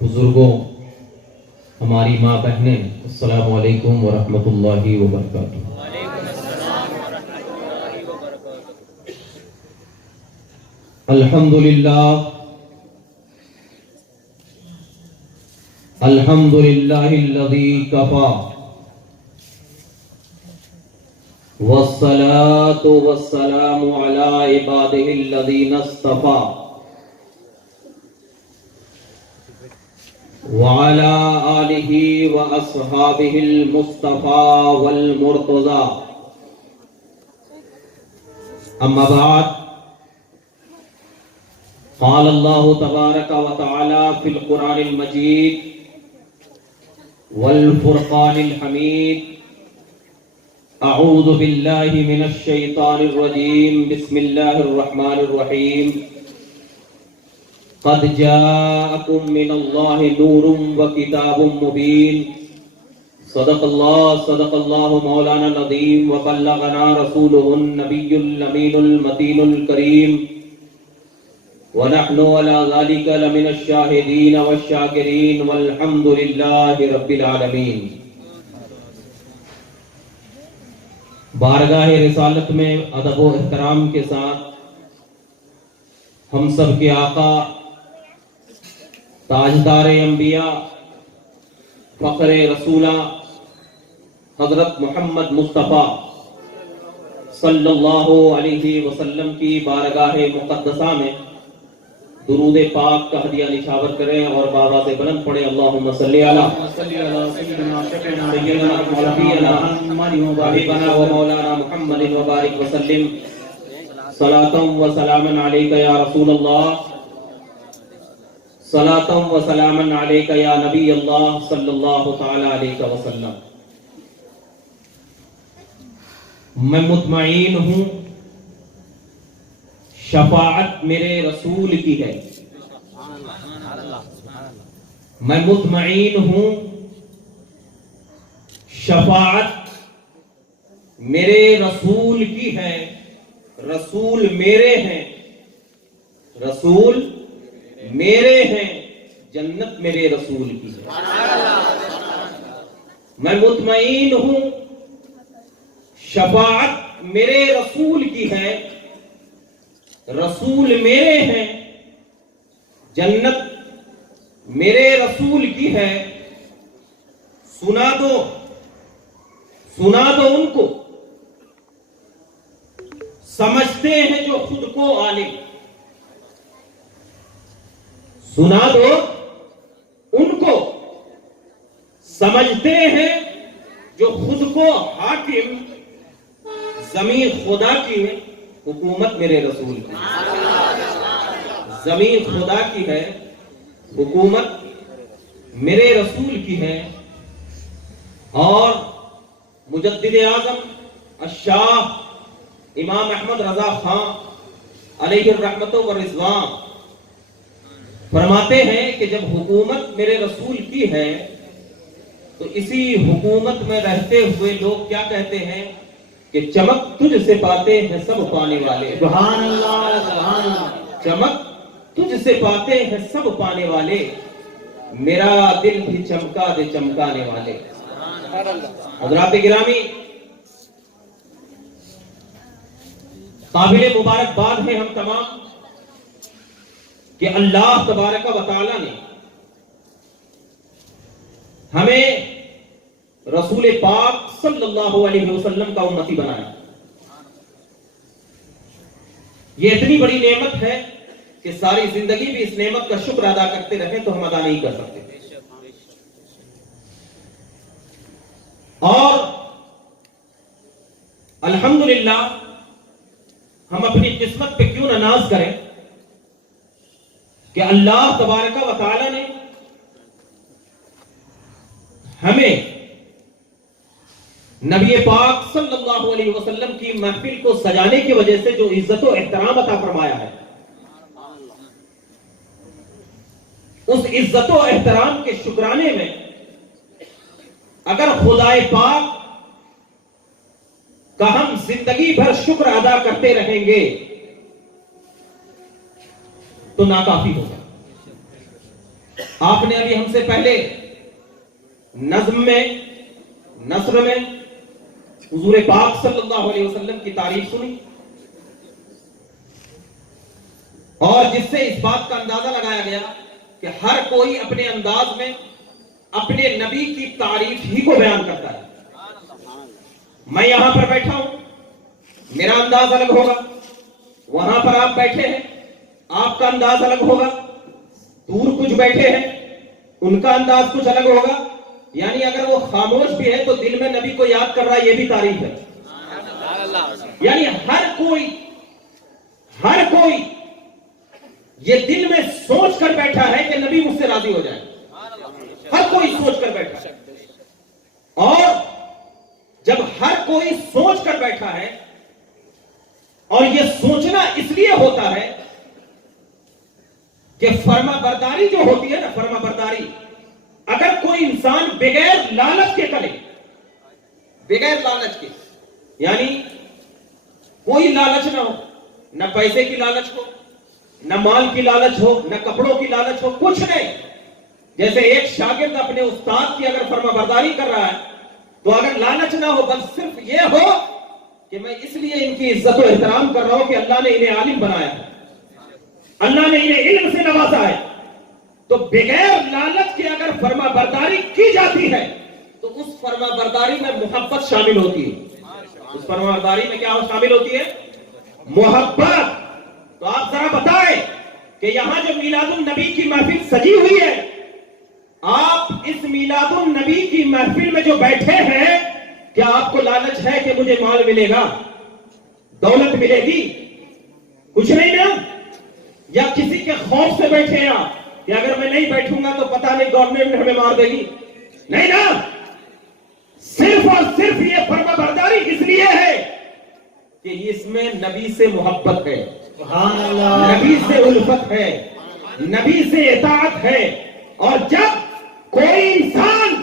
بزرگوں، ہماری ماں بہنیں، السلام علیکم ورحمۃ اللہ وبرکاتہ۔ الحمدللہ الذی کفا والصلاة والسلام علی عبادہ الذین اصطفى وعلى آلہ واصحابہ المصطفى والمرتضى، اما بعد، قال اللہ تبارک و تعالی فی القرآن المجید والفرقان الحمید، اعوذ باللہ من الشیطان الرجیم، بسم اللہ الرحمن الرحیم، قد جاءکم من اللہ نور وکتاب مبین، صدق اللہ مولانا العظیم، وبلغنا رسولہ النبی الامین المتین الکریم، ونحن على ذلك لمن الشاہدین والشاکرین، والحمد للہ رب العالمین۔ بارگاہ رسالت میں ادب و احترام کے ساتھ ہم سب کے آقا، تاجدار انبیاء، فخر رسولہ حضرت محمد مصطفیٰ صلی اللہ علیہ وسلم کی بارگاہ مقدسہ میں درود پاک کا ہدیہ نچھاور کریں اور بابا سے بلند پڑھیں، اللہم صلی علی سیدنا حبیبنا و مولانا محمد وبارک وسلم، صلاۃ و سلاما علیک یا رسول اللہ، صلاۃ و سلاما علیک یا نبی اللہ صلی اللہ تعالی علیہ وسلم۔ میں مطمئن ہوں شفاعت میرے رسول کی ہے، میں مطمئن ہوں شفاعت میرے رسول کی ہے، رسول میرے ہیں، رسول میرے ہیں، جنت میرے رسول کی ہے۔ میں مطمئن ہوں شفاعت میرے رسول کی ہے، رسول میرے ہیں، جنت میرے رسول کی ہے۔ سنا دو ان کو، سمجھتے ہیں جو خود کو عالم، سنا دو ان کو، سمجھتے ہیں جو خود کو حاکم، زمین خدا کی ہے، حکومت میرے رسول کی، زمین خدا کی ہے، حکومت میرے رسول کی ہے۔ اور مجدد اعظم الشاہ امام احمد رضا خان علیہ الرحمت والرضوان فرماتے ہیں کہ جب حکومت میرے رسول کی ہے تو اسی حکومت میں رہتے ہوئے لوگ کیا کہتے ہیں کہ چمک تجھ سے پاتے ہیں سب پانے والے، سبحان اللہ سبحان اللہ، چمک تجھ سے پاتے ہیں سب پانے والے، میرا دل بھی چمکا دے چمکانے والے۔ حضرات گرامی، قابل مبارکباد ہیں ہم تمام کہ اللہ تبارک و تعالی نے ہمیں رسول پاک صلی اللہ علیہ وسلم کا امتی بنایا۔ یہ اتنی بڑی نعمت ہے کہ ساری زندگی بھی اس نعمت کا شکر ادا کرتے رہیں تو ہم ادا نہیں کر سکتے۔ اور الحمدللہ ہم اپنی قسمت پہ کیوں نہ ناز کریں کہ اللہ تبارک و تعالی نے ہمیں نبی پاک صلی اللہ علیہ وسلم کی محفل کو سجانے کی وجہ سے جو عزت و احترام عطا فرمایا ہے، اس عزت و احترام کے شکرانے میں اگر خدائے پاک کا ہم زندگی بھر شکر ادا کرتے رہیں گے تو ناکافی ہوگا۔ آپ نے ابھی ہم سے پہلے نظم میں نثر میں حضور پاک صلی اللہ علیہ وسلم کی تعریف سنی اور جس سے اس بات کا اندازہ لگایا گیا کہ ہر کوئی اپنے انداز میں اپنے نبی کی تعریف ہی کو بیان کرتا ہے. میں یہاں پر بیٹھا ہوں, میرا انداز الگ ہوگا, وہاں پر آپ بیٹھے ہیں آپ کا انداز الگ ہوگا, دور کچھ بیٹھے ہیں ان کا انداز کچھ الگ ہوگا. یعنی اگر وہ خاموش بھی ہے تو دل میں نبی کو یاد کر رہا ہے, یہ بھی تعریف ہے. یعنی ہر کوئی یہ دل میں سوچ کر بیٹھا ہے کہ نبی مجھ سے راضی ہو جائے. ہر کوئی سوچ کر بیٹھا ہے. اور جب ہر کوئی سوچ کر بیٹھا ہے, اور یہ سوچنا اس لیے ہوتا ہے کہ فرما برداری جو ہوتی ہے نا, فرما برداری اگر کوئی انسان بغیر لالچ کے کرے, بغیر لالچ کے, یعنی کوئی لالچ نہ ہو, نہ پیسے کی لالچ ہو, نہ مال کی لالچ ہو, نہ کپڑوں کی لالچ ہو, کچھ نہیں. جیسے ایک شاگرد اپنے استاد کی اگر فرما برداری کر رہا ہے تو اگر لالچ نہ ہو, بس صرف یہ ہو کہ میں اس لیے ان کی عزت و احترام کر رہا ہوں کہ اللہ نے انہیں عالم بنایا ہے, اللہ نے انہیں علم سے نوازا ہے, تو بغیر لالچ کے اگر فرما برداری کی جاتی ہے تو اس فرما برداری میں محبت شامل ہوتی ہے. اس فرما برداری میں کیا شامل ہوتی ہے؟ محبت. تو آپ ذرا بتائیں کہ یہاں جو میلاد النبی کی محفل سجی ہوئی ہے, آپ اس میلاد النبی کی محفل میں جو بیٹھے ہیں, کیا آپ کو لالچ ہے کہ مجھے مال ملے گا, دولت ملے گی؟ کچھ نہیں نا. یا کسی کے خوف سے بیٹھے ہیں آپ کہ اگر میں نہیں بیٹھوں گا تو پتہ نہیں گورنمنٹ ہمیں مار دے گی؟ نہیں نا. صرف اور صرف یہ فرما برداری اس لیے ہے کہ اس میں نبی سے محبت ہے, نبی سے الفت ہے, نبی سے اطاعت ہے. اور جب کوئی انسان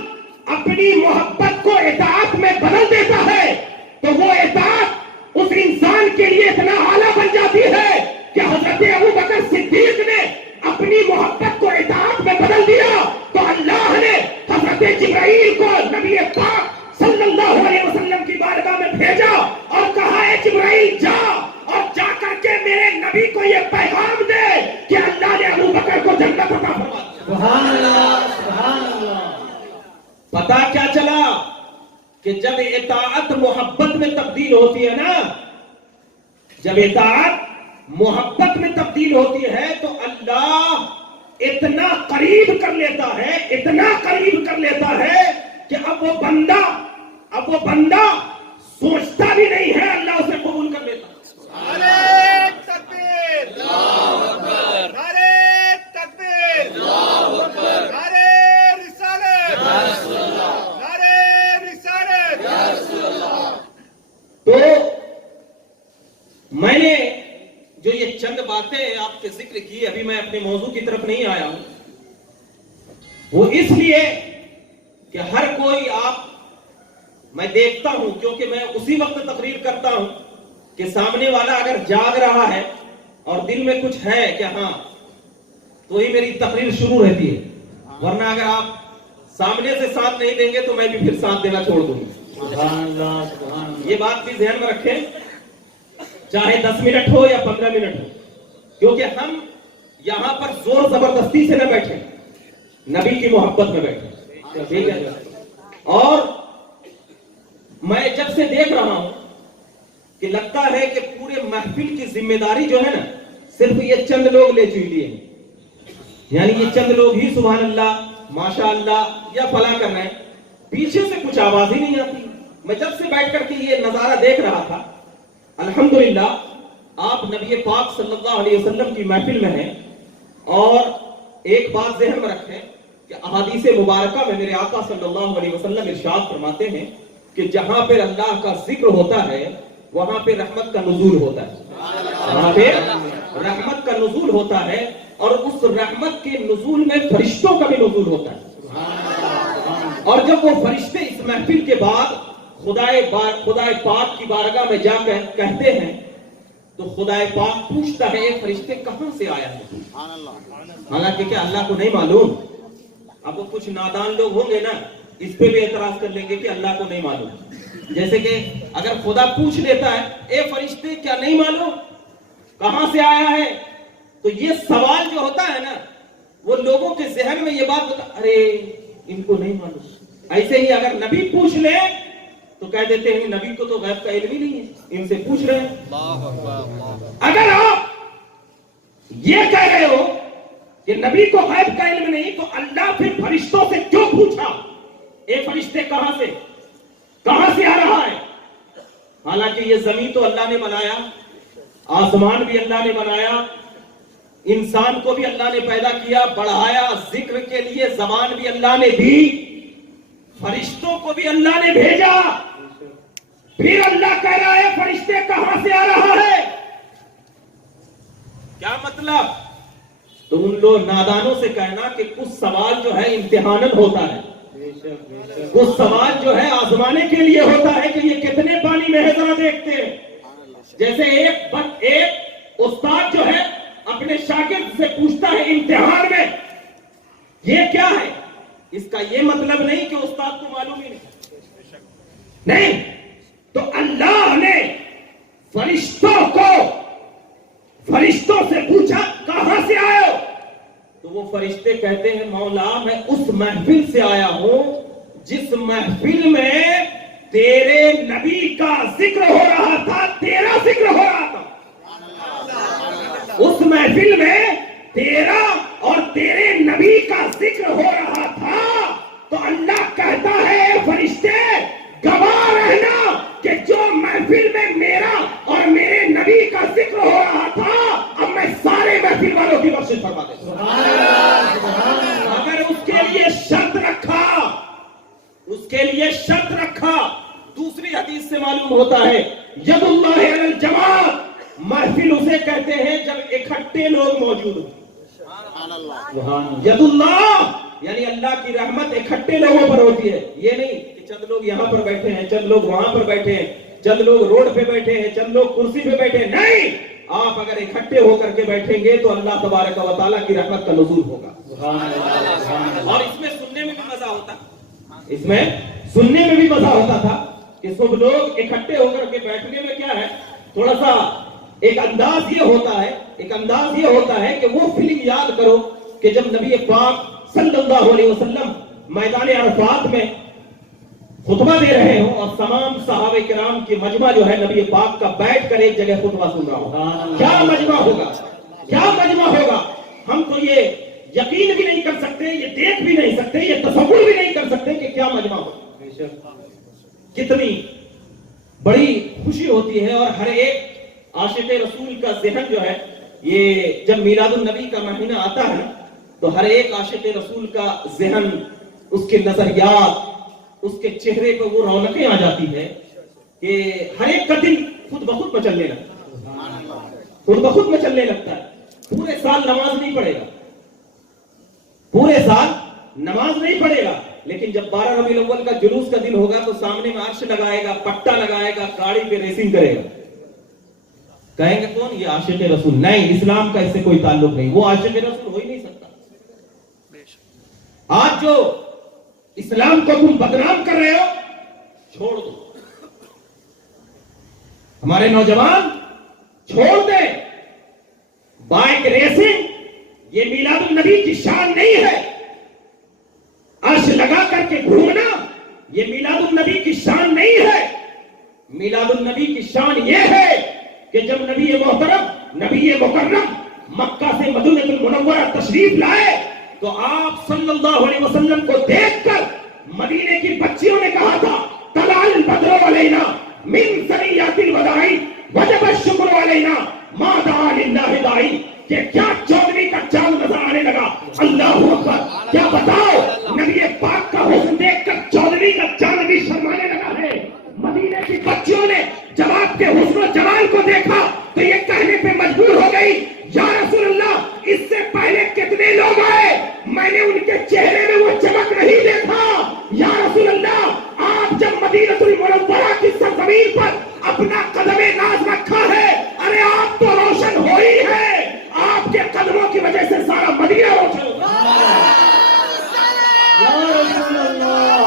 اپنی محبت کو اطاعت میں بدل دیتا ہے تو وہ اطاعت اس انسان کے لیے اتنا اعلیٰ بن جاتی ہے کہ حضرت ابوبکر صدیق نے اپنی محبت کو اطاعت میں بدل دیا تو اللہ نے حضرت جبرائیل کو نبی پاک صلی اللہ علیہ وسلم کی بارگاہ میں بھیجا اور کہا, اے جبرائیل جا اور جا کر کے میرے نبی کو یہ پیغام دے کہ اللہ نے ابوبکر کو جنت عطا فرما دی. سبحان اللہ, سبحان اللہ. پتا کیا چلا کہ جب اطاعت محبت میں تبدیل ہوتی ہے نا, جب اطاعت محبت میں تبدیل ہوتی ہے تو اللہ اتنا قریب کر لیتا ہے, اتنا قریب کر لیتا ہے کہ اب وہ بندہ سوچتا بھی نہیں ہے, اللہ اسے قبول کر لیتا. نعرہ تکبیر, اللہ اکبر, نعرہ تکبیر, اللہ اکبر, نعرہ رسالت, یا رسول اللہ, نعرہ رسالت, یا رسول اللہ. تو میں نے جو یہ چند باتیں آپ کے ذکر کی, ابھی میں اپنے موضوع کی طرف نہیں آیا ہوں, وہ اس لیے کہ ہر کوئی میں دیکھتا ہوں, کیونکہ میں اسی وقت تقریر کرتا ہوں کہ سامنے والا اگر جاگ رہا ہے اور دل میں کچھ ہے کہ ہاں, تو ہی میری تقریر شروع رہتی ہے. ورنہ اگر آپ سامنے سے ساتھ نہیں دیں گے تو میں بھی پھر ساتھ دینا چھوڑ دوں گی. سبحان اللہ, سبحان اللہ. یہ بات بھی ذہن میں رکھیں, چاہے 10 منٹ ہو یا 15 منٹ ہو, کیونکہ ہم یہاں پر زور زبردستی سے نہ بیٹھیں, نبی کی محبت میں بیٹھیں. ٹھیک ہے. اور میں جب سے دیکھ رہا ہوں کہ لگتا ہے کہ پورے محفل کی ذمہ داری جو ہے نا صرف یہ چند لوگ لے چکے ہیں. یعنی یہ چند لوگ ہی سبحان اللہ, ماشاء اللہ یا فلاں کر رہے ہیں, پیچھے سے کچھ آواز ہی نہیں آتی. میں جب سے بیٹھ کر کے یہ نظارہ دیکھ رہا تھا, الحمدللہ آپ نبی پاک صلی اللہ علیہ وسلم کی محفل میں ہیں. اور ایک بات ذہن میں رکھیں کہ احادیث مبارکہ میں میرے آقا صلی اللہ علیہ وسلم ارشاد فرماتے ہیں کہ جہاں پہ اللہ کا ذکر ہوتا ہے وہاں پہ رحمت کا نزول ہوتا ہے, وہاں پہ رحمت کا نزول ہوتا ہے, اور اس رحمت کے نزول میں فرشتوں کا بھی نزول ہوتا ہے. اور جب وہ فرشتے اس محفل کے بعد خدائے پاک کی بارگاہ میں جا کر کہتے ہیں تو خدا پاک پوچھتا ہے یہ فرشتے کہاں سے آیا ہے؟ حالانکہ کیا اللہ کو نہیں معلوم؟ اب وہ کچھ نادان لوگ ہوں گے نا، اس پہ بھی اعتراض کر لیں گے کہ اللہ کو نہیں معلوم. جیسے کہ اگر خدا پوچھ لیتا ہے اے فرشتے کیا نہیں معلوم کہاں سے آیا ہے، تو یہ سوال جو ہوتا ہے نا وہ لوگوں کے ذہن میں یہ بات ہوتا ارے ان کو نہیں معلوم. ایسے ہی اگر نبی پوچھ لے تو کہہ دیتے ہیں نبی کو تو غیب کا علم ہی نہیں ہے، ان سے پوچھ رہے ہیں. اگر آپ یہ کہہ رہے ہو کہ نبی کو غیب کا علم نہیں تو اللہ پھر فرشتوں سے کیوں پوچھا اے فرشتے کہاں سے آ رہا ہے؟ حالانکہ یہ زمین تو اللہ نے بنایا، آسمان بھی اللہ نے بنایا، انسان کو بھی اللہ نے پیدا کیا، بڑھایا، ذکر کے لیے زبان بھی اللہ نے دی، فرشتوں کو بھی اللہ نے بھیجا. پھر اللہ کہہ رہا ہے فرشتے کہاں سے آ رہا ہے؟ کیا مطلب؟ تو ان لوگ نادانوں سے کہنا کہ کچھ سوال جو ہے امتحانن ہوتا ہے، کچھ سوال جو ہے آزمانے کے لیے ہوتا ہے کہ یہ کتنے پانی میں ہے ذرا دیکھتے ہیں. جیسے ایک استاد جو ہے اپنے شاگرد سے پوچھتا ہے امتحان میں یہ کیا ہے، اس کا یہ مطلب نہیں کہ استاد کو معلوم ہی نہیں. تو اللہ نے فرشتوں سے پوچھا کہاں سے آئے ہو؟ تو وہ فرشتے کہتے ہیں مولا میں اس محفل سے آیا ہوں جس محفل میں تیرے نبی کا ذکر ہو رہا تھا، تیرا ذکر ہو رہا تھا. اس محفل میں تیرا اور تیرے نبی کا ذکر ہو رہا تھا. تو اللہ کہتا ہے فرشتے گواہ رہنا کہ جو محفل میں میرا اور میرے نبی کا ذکر ہو رہا تھا اب میں سارے محفل والوں کی بخشش فرما دیتا ہوں. اگر اس کے لیے شرط رکھا دوسری حدیث سے معلوم ہوتا ہے ید اللہ علی الجماعت، محفل اسے کہتے ہیں جب اکٹھے لوگ موجود ہوں. ید اللہ یعنی اللہ کی رحمت اکٹھے لوگوں پر ہوتی ہے، یہ نہیں کہ چند لوگ یہاں پر بیٹھے ہیں، چند لوگ وہاں پر بیٹھے ہیں، چند لوگ روڈ پہ بیٹھے ہیں، چند لوگ کرسی پہ بیٹھے ہیں. نہیں، آپ اگر اکٹھے ہو کر کے بیٹھیں گے تو اللہ تبارک و تعالیٰ کی رحمت کا نزول ہوگا. اور اس میں سننے میں بھی مزہ ہوتا تھا کہ سب لوگ اکٹھے ہو کر کے بیٹھنے میں کیا ہے تھوڑا سا ایک انداز یہ ہوتا ہے کہ وہ فلم یاد کرو کہ جب نبی پاک صلی اللہ علیہ وسلم میدان عرفات میں خطبہ دے رہے ہوں اور تمام صحابہ کرام کی مجمع جو ہے نبی پاک کا بیٹھ کر ایک جگہ خطبہ سن رہا ہو. کیا مجمع ہوگا؟ ہم تو یہ یقین بھی نہیں کر سکتے، یہ دیکھ بھی نہیں سکتے، یہ تصور بھی نہیں کر سکتے کہ کیا مجمع ہوگا. کتنی بڑی خوشی ہوتی ہے. اور ہر ایک عاشق رسول کا ذہن جو ہے یہ جب میلاد النبی کا مہینہ آتا ہے تو ہر ایک عاشق رسول کا ذہن، اس کے نظریات، اس کے چہرے پہ وہ رونقیں آ جاتی ہے کہ ہر ایک کا دل خود بخود مچلنے لگتا ہے. پورے سال نماز نہیں پڑھے گا لیکن جب 12 ربیع الاول کا جلوس کا دن ہوگا تو سامنے میں عرش لگائے گا، پٹا لگائے گا، گاڑی پہ ریسنگ کرے گا. کہیں گے کون؟ یہ عاشق رسول. نہیں، اسلام کا اس سے کوئی تعلق نہیں، وہ عاشق رسول ہو ہی نہیں سکتا. آج جو اسلام کو تم بدنام کر رہے ہو چھوڑ دو، ہمارے نوجوان چھوڑ دیں. بائک ریسنگ یہ میلاد النبی کی شان نہیں ہے. عرش لگا کر کے گھومنا یہ میلاد النبی کی شان نہیں ہے. میلاد النبی کی شان یہ ہے کہ جب نبی محترم، نبی مکرم مکہ سے مدینہ المنورہ تشریف لائے تو آپ صلی اللہ علیہ وسلم کو دیکھ کر مدینے کی بچیوں نے کہا تھا طلع البدر علینا من ثنیات الوداع وجب الشکر علینا ما دعا للہ داعی. کہ کیا چودھری کا چاند نظر آنے لگا. اللہ اکبر. کیا بتاؤ نبی پاک کا حسن دیکھ کر چودھری کا چاند بھی شرمانے لگا ہے. مدینے کی بچیوں نے جب آپ کے حسن و جمال کو دیکھا تو یہ کہنے پہ مجبور ہو گئی یا رسول اللہ اس سے پہلے کتنے لوگ آئے میں نے ان کے چہرے میں وہ چمک نہیں دیکھا. یا رسول اللہ آپ جب مدینہ المنورہ کی سرزمین پر اپنا قدم ناز رکھا ہے ارے آپ روٹیاں روشن ہو. یا رسول اللہ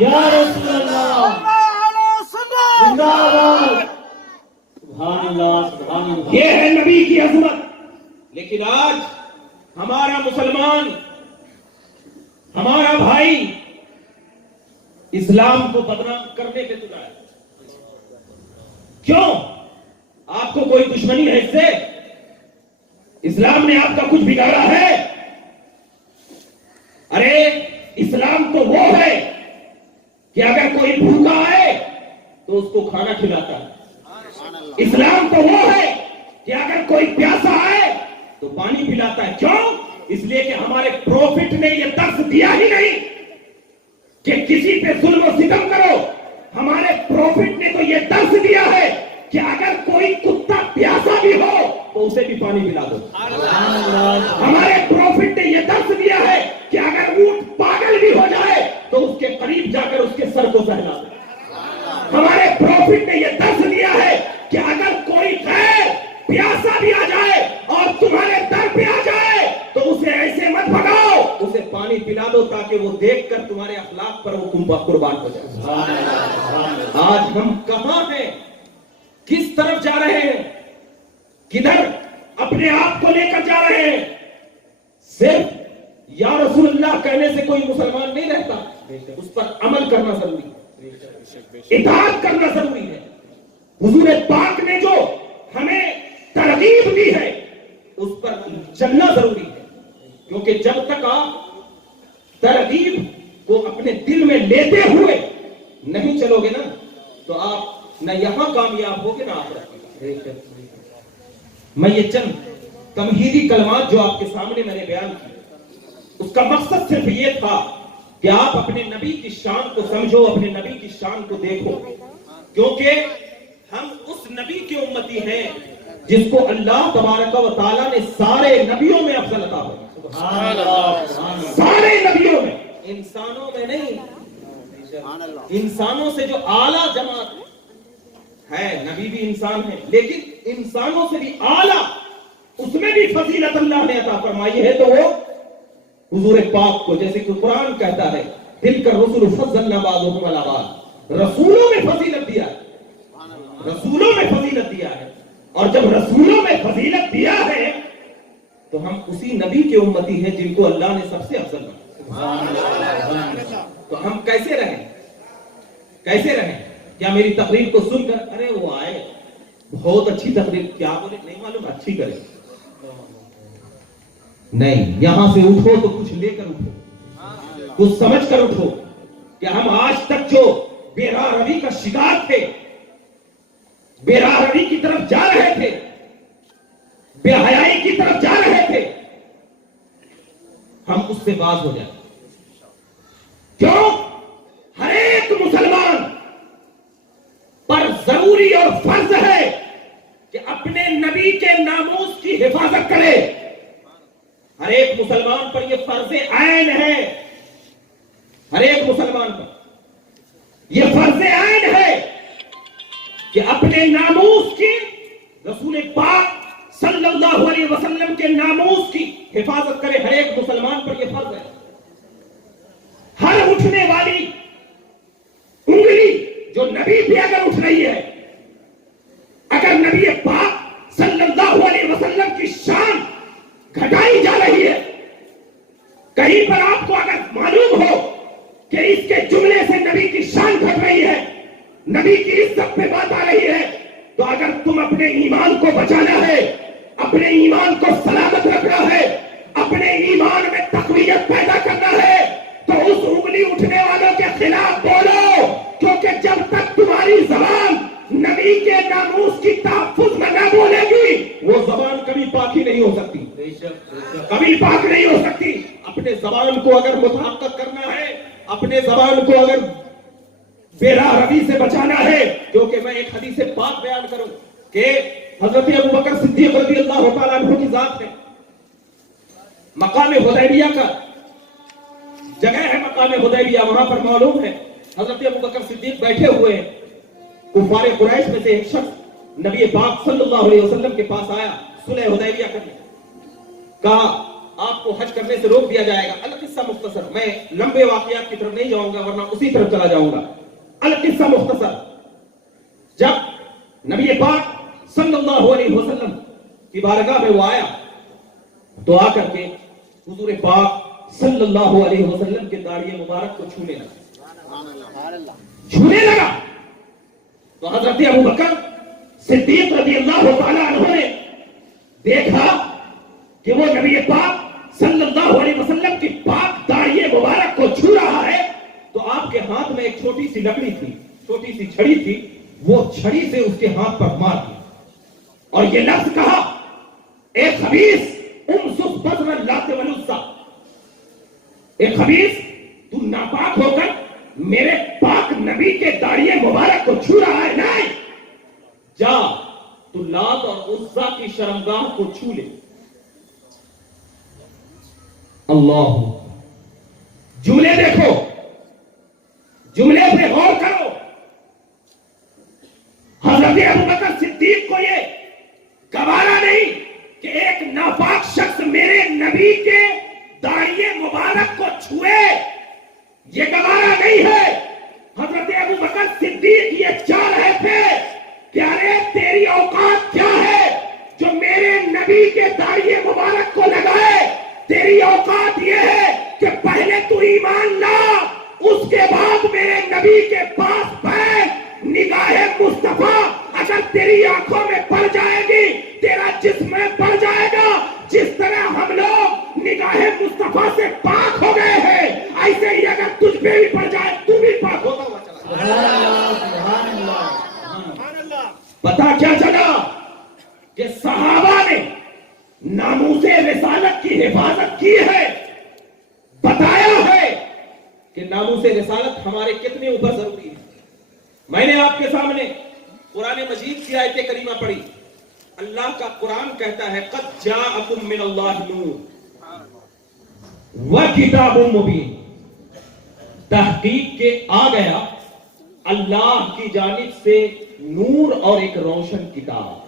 یا رسول اللہ زندہ باد. سبحان اللہ سبحان اللہ. یہ ہے نبی کی عظمت. لیکن آج ہمارا مسلمان، ہمارا بھائی اسلام کو بدنام کرنے پہ تلا ہے. کیوں؟ آپ کو کوئی دشمنی ہے اس سے؟ اسلام نے آپ کا کچھ بگاڑا ہے؟ ارے اسلام تو وہ ہے کہ اگر کوئی بھوکا آئے تو اس کو کھانا کھلاتا ہے. اسلام تو وہ ہے کہ اگر کوئی پیاسا آئے تو پانی پلاتا ہے. کیوں؟ اس لیے کہ ہمارے پروفٹ نے یہ درس دیا ہی نہیں کہ کسی پہ ظلم و ستم کرو. ہمارے پروفٹ نے تو یہ درس دیا ہے کہ اگر کوئی کتا پیاسا بھی ہو تو اسے بھی پانی پلا دو. ہمارے پروفٹ نے یہ درس دیا ہے کہ اگر اونٹ پاگل بھی ہو جائے تو اس کے قریب جا کر اس کے سر کو سہلا دو. ہمارے پروفٹ نے یہ درس دیا ہے کہ اگر کوئی غیر پیاسا بھی آ جائے اور تمہارے در پہ آ جائے تو اسے ایسے مت بھگاؤ، اسے پانی پلا دو تاکہ وہ دیکھ کر تمہارے اخلاق پر وہ قربان ہو جائے. آج ہم کہاں ہیں؟ کس طرف جا رہے ہیں؟ کدھر اپنے آپ کو لے کر جا رہے ہیں؟ صرف یا رسول اللہ کہنے سے کوئی مسلمان نہیں رہتا، اس پر عمل کرنا ضروری ہے، اطاعت کرنا ضروری ہے. حضور پاک نے جو ہمیں ترغیب دی ہے اس پر چلنا ضروری ہے. کیونکہ جب تک آپ ترغیب کو اپنے دل میں لیتے ہوئے نہیں چلو گے نا تو آپ نہ یہاں کامیاب ہوگے نہ آخرت میں. میں یہ چند تمہیدی کلمات جو آپ کے سامنے میں نے بیان کی، اس کا مقصد صرف یہ تھا کہ آپ اپنے نبی کی شان کو سمجھو، اپنے نبی کی شان کو دیکھو. کیونکہ ہم اس نبی کی امتی ہیں جس کو اللہ تبارک و تعالیٰ نے سارے نبیوں میں افضل عطا فرمایا. سارے نبیوں میں، انسانوں میں نہیں. انسانوں سے جو اعلیٰ جماعت ہے، نبی بھی انسان ہے لیکن انسانوں سے بھی اعلیٰ، اس میں بھی فضیلت اللہ نے عطا فرمائی ہے تو وہ حضور پاک کو، جیسے کہ قرآن کہتا ہے تلک الرسل فضلنا بعضهم علی بعض. رسولوں میں فضیلت دیا ہے، رسولوں میں فضیلت دیا ہے. اور جب رسولوں میں فضیلت دیا ہے تو ہم اسی نبی کے امتی ہیں جن کو اللہ نے سب سے افضل بنایا. تو ہم کیسے رہیں؟ کیسے رہیں؟ کیا میری تقریر کو سن کر ارے وہ آئے بہت اچھی تقریر، کیا بولے نہیں معلوم، اچھی کرے؟ نہیں، یہاں سے اٹھو تو کچھ لے کر اٹھو، کچھ سمجھ کر اٹھو کہ ہم آج تک جو بے راہ روی کا شکار تھے، بے راہ روی کی طرف جا رہے تھے، بے حیائی کی طرف جا رہے تھے، ہم اس سے باز ہو جائیں. کیوں؟ ہر ایک مسلمان پر ضروری اور فرض ہے کہ اپنے نبی کے ناموس کی حفاظت کرے. ہر ایک مسلمان پر یہ فرض عین ہے، ہر ایک مسلمان پر یہ فرض عین ہے کہ اپنے ناموس کی، رسول پاک صلی اللہ علیہ وسلم کے ناموس کی حفاظت کرے. ہر ایک مسلمان پر یہ فرض ہے. ہر اٹھنے والی انگلی جو نبی پہ اگر اٹھ رہی ہے، اگر نبی پاک صلی اللہ علیہ وسلم کی شان گھٹائی جا رہی ہے، کہیں پر آپ کو اگر معلوم ہو کہ اس کے جملے سے نبی کی شان گھٹ رہی ہے، نبی کی عزت پہ بات آ رہی ہے، تو اگر تم اپنے ایمان کو بچانا ہے، اپنے ایمان کو سلامت رکھنا ہے، اپنے ایمان میں تقویت پیدا کرنا ہے تو اس انگلی اٹھنے والوں کے خلاف بولو. کیونکہ جب تک تمہاری زبان نبی کے ناموس کی تحفظ میں نہ بولے گی وہ زبان کبھی پاک ہی نہیں ہو سکتی، کبھی پاک نہیں ہو سکتی. اپنے زبان کو اگر متحقق کرنا ہے، اپنے زبان کو اگر بے راہ روی سے بچانا ہے، کیونکہ میں ایک حدیث پاک بیان کروں کہ حضرت ابوبکر صدیق رضی اللہ تعالیٰ عنہ کی ذات ہے. مقام حدیبیہ کا جگہ ہے، مقام حدیبیہ، وہاں پر معلوم ہے حضرت ابوبکر صدیق بیٹھے ہوئے ہیں. کفار قریش میں سے ایک شخص نبی پاک صلی اللہ علیہ وسلم کے پاس آیا صلح حدیبیہ کرنے. کا آپ کو حج کرنے سے روک دیا جائے گا. القصہ مختصر, میں لمبے واقعات کی طرف نہیں جاؤں گا ورنہ اسی طرف چلا جاؤں گا. القصہ مختصر, جب نبی پاک صلی اللہ علیہ وسلم کی بارگاہ میں وہ آیا تو آ کر کے حضور پاک صلی اللہ علیہ وسلم کے داڑھی مبارک کو چھونے لگا تو حضرت ابو بکر صدیق رضی اللہ تعالیٰ عنہ نے دیکھا کہ وہ نبی پاک صلی اللہ علیہ وسلم کی پاک داڑھی مبارک کو چھو رہا ہے تو آپ کے ہاتھ میں ایک چھوٹی سی لکڑی تھی, چھوٹی سی چھڑی تھی, وہ چھڑی سے اس کے ہاتھ پر مار دی اور یہ لفظ کہا, اے خبیث امسس بذر اللات والعزی, اے خبیث تو ناپاک ہو کر میرے پاک نبی کے داڑھی مبارک کو چھو رہا ہے, نہیں, جا تو لات اور عزا کی شرمگاہ کو چھو لے. اللہ, جملے دیکھو, جملے پہ غور کرو. حضرت ابوبکر صدیق کو یہ گوارا نہیں کہ ایک ناپاک شخص میرے نبی کے داڑھی مبارک کو چھوئے, یہ گوارا نہیں ہے. حضرت ابوبکر صدیق یہ چاہ رہے تھے کہ ارے تیری اوقات کیا ہے جو میرے نبی کے داڑھی مبارک کو لگائے. تیری اوقات یہ ہے کہ پہلے تو ایمان لا, اس کے بعد میرے نبی کے پاس بیٹھ. نگاہ مصطفیٰ اگر تیری آنکھوں میں پڑ جائے گی تیرا جسم میں پڑ جائے گا. جس طرح ہم لوگ نگاہ مصطفیٰ سے پاک ہو گئے ہیں ایسے ہی اگر تجھ پہ بھی پڑ جائے تو بھی پاک ہوتا ہوا چلا. پتا کیا چلا کہ صحابہ نے ناموس رسالت کی حفاظت کی ہے, بتایا ہے کہ ناموس رسالت ہمارے کتنے اوپر ضروری ہے. میں نے آپ کے سامنے قرآن مجید کی آیت کریمہ پڑھی. اللہ کا قرآن کہتا ہے قد جاءکم من اللہ نور وکتاب مبین, تحقیق کے آ گیا اللہ کی جانب سے نور اور ایک روشن کتاب.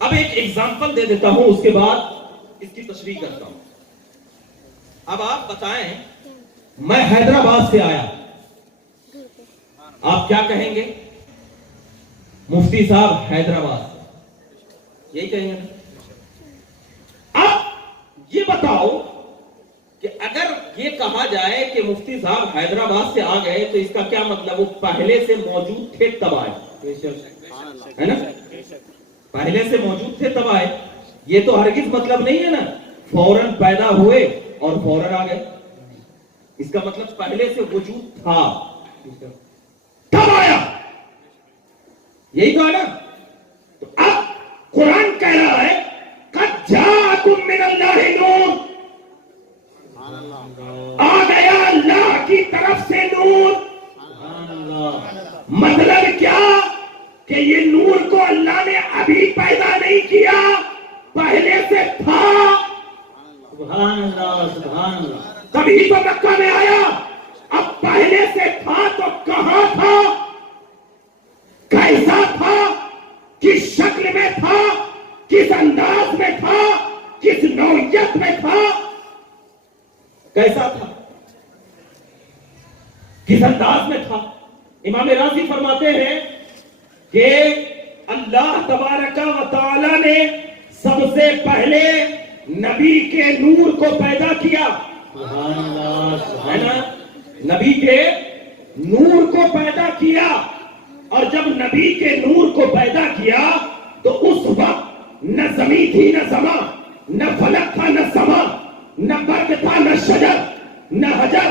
اب ایک ایگزامپل دے دیتا ہوں, اس کے بعد اس کی تشریح کرتا ہوں. اب آپ بتائیں, میں حیدرآباد سے آیا, آپ کیا کہیں گے؟ مفتی صاحب حیدرآباد سے, یہی کہیں گے. اب یہ بتاؤ کہ اگر یہ کہا جائے کہ مفتی صاحب حیدرآباد سے آ گئے تو اس کا کیا مطلب؟ وہ پہلے سے موجود تھے تب آئے, ہے نا, پہلے سے موجود تھے تب آئے. یہ تو ہرگز مطلب نہیں ہے نا فوراً پیدا ہوئے اور فوراً آ گئے. اس کا مطلب پہلے سے وجود تھا تب آیا, یہی تو ہے نا. تو اب قرآن کہہ رہا ہے قد جاءکم من اللہ نور, آ گیا اللہ کی طرف سے نور. مطلب کیا کہ یہ نور کو اللہ نے ابھی پیدا نہیں کیا, پہلے سے تھا. سبحان اللہ, سبحان اللہ. کبھی تو مکہ میں آیا, اب پہلے سے تھا تو کہاں تھا, کیسا تھا, کس شکل میں تھا, کس انداز میں تھا, کس نوعیت میں تھا, کیسا تھا, کس انداز میں تھا. امام راضی فرماتے ہیں کہ اللہ تبارک و تعالی نے سب سے پہلے نبی کے نور کو پیدا کیا. سبحان اللہ, ہے نا, نبی کے نور کو پیدا کیا. اور جب نبی کے نور کو پیدا کیا تو اس وقت نہ زمین تھی نہ زمان, نہ فلک تھا نہ سما, نہ برگ تھا نہ شجر نہ حجر,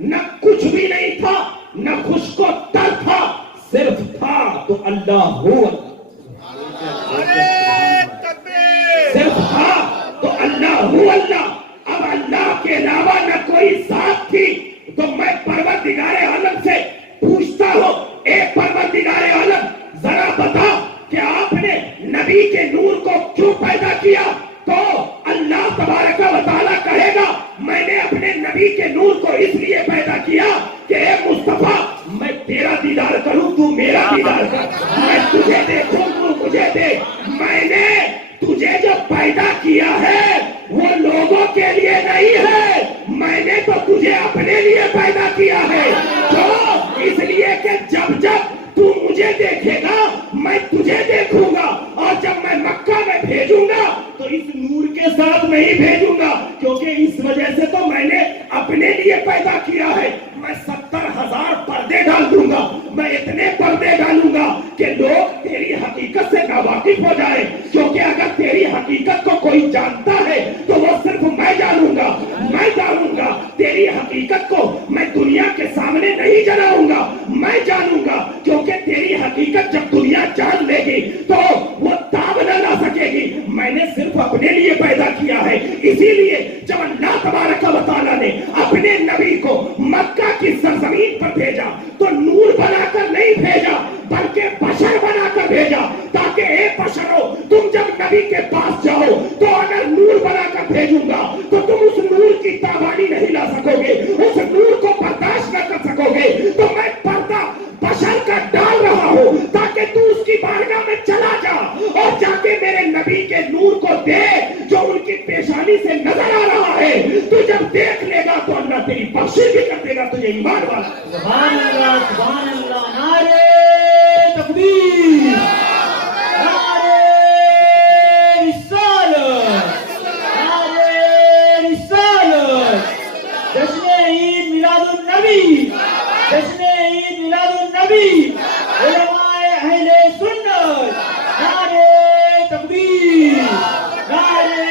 نہ کچھ بھی نہیں تھا, نہ خشک و تر تھا, صرف تھا تو اللہ ہو. صرف تھا تو اللہ ہو اللہ. اب اللہ کے علاوہ نہ کوئی ذات تھی. تو میں پروردگار عالم سے پوچھتا ہوں, اے پروردگار عالم ذرا بتا کہ آپ نے نبی کے نور کو کیوں پیدا کیا؟ تو اللہ تبارک و تعالیٰ کہے گا میں نے اپنے نبی کے نور کو اس لیے پیدا کیا کہ اے مصطفیٰ میں تیرا دیدار کروں, تو میرا دیدار کر, میں تجھے دیکھوں تو مجھے دیکھ. میں نے یہ اپنے لیے پیدا کیا ہے. جو اس لیے کہ جب جب تو مجھے دیکھے گا میں تجھے دیکھوں گا, اور جب میں مکہ میں بھیجوں گا تو اس نور کے ساتھ نہیں بھیجوں گا, کیونکہ اس وجہ سے تو میں نے اپنے لیے پیدا کیا ہے. میں 70,000 پردے ڈال دوں گا, میں اتنے پردے ڈالوں گا کہ لوگ تیری حقیقت سے ناواقف ہو جائے, کیونکہ اگر تیری حقیقت کو کوئی جانتا ہے تو وہ صرف میں جانوں گا. میں جانوں گا تیری حقیقت کو, میں دنیا کے سامنے نہیں جلاؤں گا, میں جانوں گا, کیونکہ تیری حقیقت جب دنیا جان لے گی تو وہ تاب نہ لا سکے گی. میں نے صرف اپنے لیے پیدا کیا ہے. اسی لیے جب اللہ تبارک و تعالیٰ نے اپنے نبی کو مکہ کی سرزمین پر بھیجا تو نور بنا کر نہیں بھیجا بلکہ بشر بنا کر بھیجا, تاکہ اے بشرو تم جب نبی کے پاس جاؤ تو اگر نور بنا کر بھیجوں گا تو تم اس نور کی تابانی نہیں لا سکو گے, اس نور کو برداشت نہ کر سکو گے. تو میں پردہ بشر کا ڈال رہا ہوں تاکہ تو اس کی بارگاہ میں چلا جا اور جا کے میرے نبی کے نور کو دیکھ جو ان کی پیشانی سے نظر آ رہا ہے. تو جب دیکھ لے گا تو اللہ تیری بخشش بھی کر دے گا. تجھے ایمان والا سبحان اللہ, سبحان اللہ. نعرے تکبیر, نعرے رسالت, نعرے رسالت. جشن عید میلاد النبی, جشن عید میلاد النبی. علماء اہل سنت, نعرے تکبیر, نعرے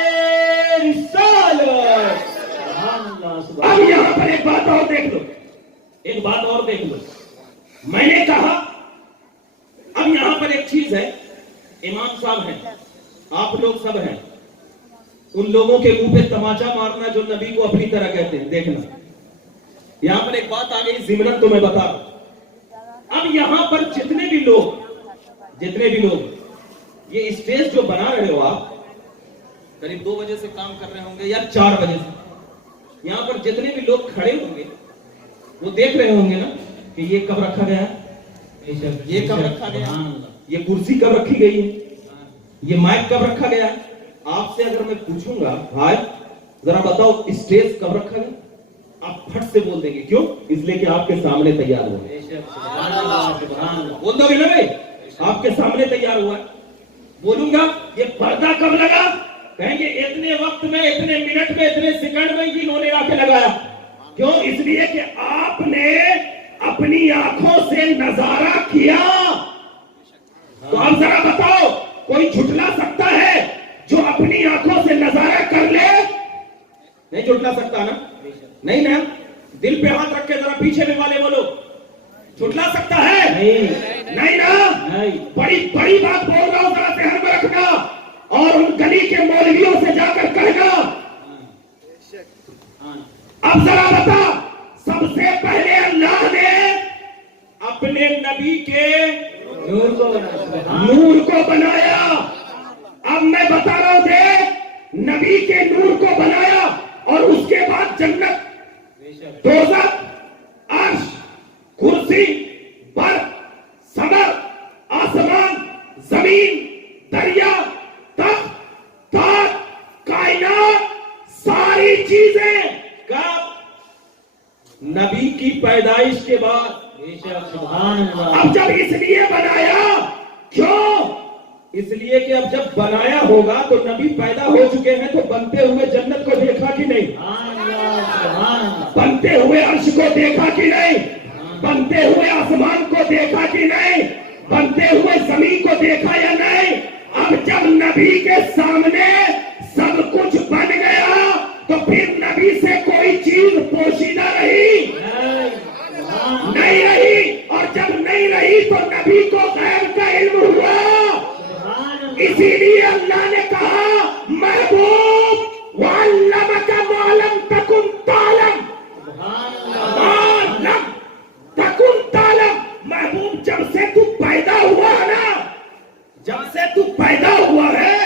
رسالت. سبحان اللہ, سبحان اب یہاں پر ایک بات اور دیکھ لو, ایک بات اور دیکھ لو. میں نے کہا اب یہاں پر ایک چیز ہے, امام صاحب ہیں, آپ لوگ سب ہیں, ان لوگوں کے منہ پہ تماچا مارنا جو نبی کو اپنی طرح کہتے ہیں. دیکھنا یہاں پر ایک بات آ گئی ضمناً تو میں بتا رہا ہوں. اب یہاں پر جتنے بھی لوگ یہ اسٹیج جو بنا رہے ہو آپ, قریب 2 بجے سے کام کر رہے ہوں گے یا 4 بجے سے, یہاں پر جتنے بھی لوگ کھڑے ہوں گے وہ دیکھ رہے ہوں گے نا کہ یہ کب رکھا گیا, یہ کب رکھا گیا, یہ کرسی کب رکھی گئی ہے, یہ مائک کب رکھا گیا. آپ سے اگر میں پوچھوں گا بھائی ذرا بتاؤ اسٹیج کب رکھا گیا, آپ پھٹ سے بول دیں گے. کیوں؟ اس لیے کہ آپ کے سامنے تیار ہوا ہے. بول دو گے نا بھائی آپ کے سامنے تیار ہوا ہے. بولوں گا یہ پردہ کب لگا, کہیں گے اتنے وقت میں, اتنے منٹ میں, اتنے سیکنڈ میں انہوں نے آ کے لگایا. کیوں؟ اس لیے کہ آپ نے اپنی آنکھوں سے نظارہ کیا. تو آپ ذرا بتاؤ کوئی جھٹلا سکتا ہے جو اپنی آنکھوں سے نظارہ کر لے؟ نہیں جھٹلا سکتا نا, نہیں نا. دل پہ ہاتھ رکھ کے ذرا پیچھے میں والے بولو, جھٹلا سکتا ہے؟ نہیں نا. بڑی بڑی بات بول رہا ہوں, ذرا ذہن میں رکھنا, اور ان گلی کے مولویوں سے جا کر کہنا اب ذرا بتا, سب سے پہلے اللہ نے اپنے نبی کے نور کو بنایا. اب میں بتا رہا ہوں دیکھ, نبی کے نور کو بنایا اور اس کے بعد جنت, دوزخ, عرش, کرسی, برق, سمر, آسمان, زمین, دریا, تخت, تاج, کائنات, ساری چیزیں کب؟ نبی کی پیدائش کے بعد. اب جب اس لیے بنایا, کیوں؟ اس لیے کہ اب جب بنایا ہوگا تو نبی پیدا ہو چکے ہیں, تو بنتے ہوئے جنت کو دیکھا کہ نہیں, بنتے ہوئے عرش کو دیکھا کہ نہیں, بنتے ہوئے آسمان کو دیکھا کہ نہیں, بنتے ہوئے زمین کو دیکھا یا نہیں. اب جب نبی کے سامنے سب کچھ بن گیا تو پھر نبی سے کوئی چیز پوشیدہ رہی نہیں رہی, اور جب نہیں رہی تو نبی کو غیب کا علم ہوا. اسی لیے اللہ نے کہا محبوب وعلمک ما لم تکن تعلم, ما لم تکن تعلم. محبوب جب سے تو پیدا ہوا نا, جب سے تو پیدا ہوا ہے,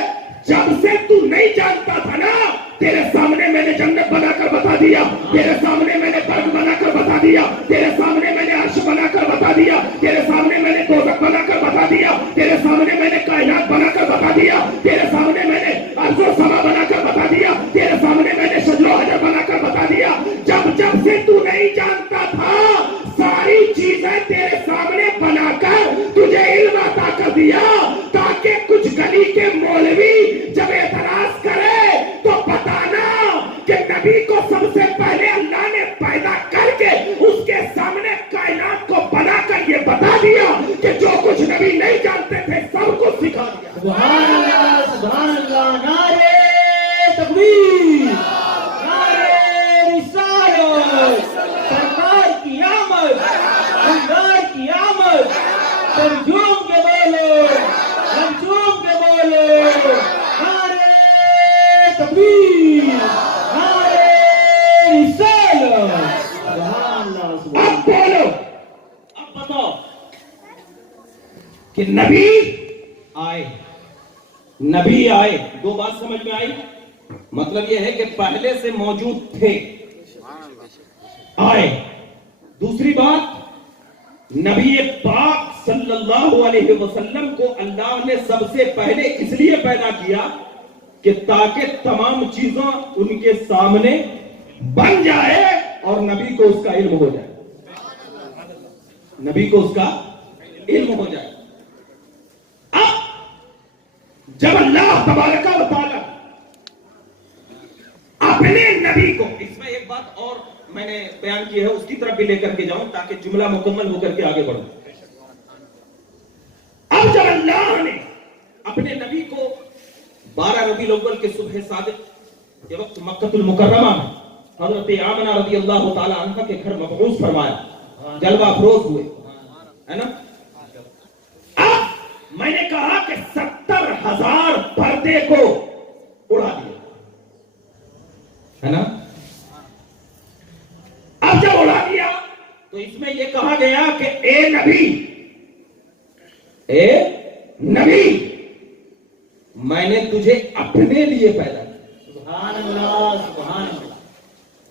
جب سے تو نہیں جانتا تھا نا, تیرے سامنے میں نے جنت بنا کر بتا دیا, تیرے سامنے میں نے برق بنا کر بتا دیا, تیرے سامنے میں نے عرش بنا کر بتا دیا, تیرے سامنے میں نے دوزخ بنا کر بتا دیا, تیرے سامنے میں نے کائنات بنا کر بتا دیا, تیرے سامنے میں نے ارض و سما بنا کر بتا دیا, تیرے سامنے میں نے شجر و حجر بنا کر بتا دیا. جب جب سے نبی کو سب سے پہلے اللہ نے پیدا کر کے اس کے سامنے کائنات کو بنا کر یہ بتا دیا کہ جو کچھ نبی نہیں جانتے تھے سب کچھ سکھا دیا. سبحان اللہ سبحان اللہ. نعرے تکبیر نعرے رسالت. سرکار کی آمد سرکار کی آمد. ہم جھوم کے بولو ہم جھوم کے بولو. نعرے تکبیر نعرے رسالت. سبحان اللہ سبحان اب بولو, اب بتاؤ کہ نبی آئے, نبی آئے, دو بات سمجھ میں آئی. مطلب یہ ہے کہ پہلے سے موجود تھے, آئے. دوسری بات, نبی پاک صلی اللہ علیہ وسلم کو اللہ نے سب سے پہلے اس لیے پیدا کیا کہ تاکہ تمام چیزیں ان کے سامنے بن جائے اور نبی کو اس کا علم ہو جائے, نبی کو اس کا علم ہو جائے. اب جب اللہ تبارک و تعالی اپنے نبی کو, اس میں ایک بات اور میں نے بیان کی ہے, اس کی طرف بھی لے کر کے جاؤں تاکہ جملہ مکمل ہو کر کے آگے بڑھوں. اب جب اللہ نے اپنے نبی کو 12 ربیع الاول کے صبح صادق کے وقت مکہ المکرمہ میں حضرت آمنہ رضی اللہ تعالی عنہ کے گھر مبعوث فرمایا, جلوہ افروز ہوئے, ہے نا. اب میں نے کہا کہ 70,000 پردے کو اڑا دیا, ہے نا. اب جب اڑا دیا تو اس میں یہ کہا گیا کہ اے نبی, اے نبی میں نے تجھے اپنے لیے پیدا کیا, سبحان اللہ سبحان اللہ.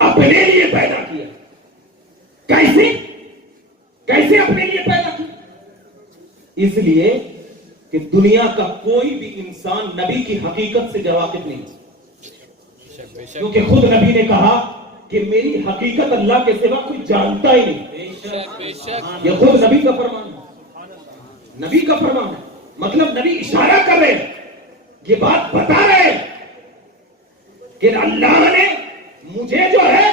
اپنے لیے پیدا کیا. کیسے کیسے اپنے لیے پیدا کیا؟ اس لیے کہ دنیا کا کوئی بھی انسان نبی کی حقیقت سے واقف نہیں, کیونکہ خود نبی نے کہا کہ میری حقیقت اللہ کے سوا کوئی جانتا ہی نہیں. یہ خود نبی کا فرمان ہے, نبی کا فرمان ہے. مطلب نبی اشارہ کر رہے ہیں, یہ بات بتا رہے ہیں کہ اللہ نے مجھے جو ہے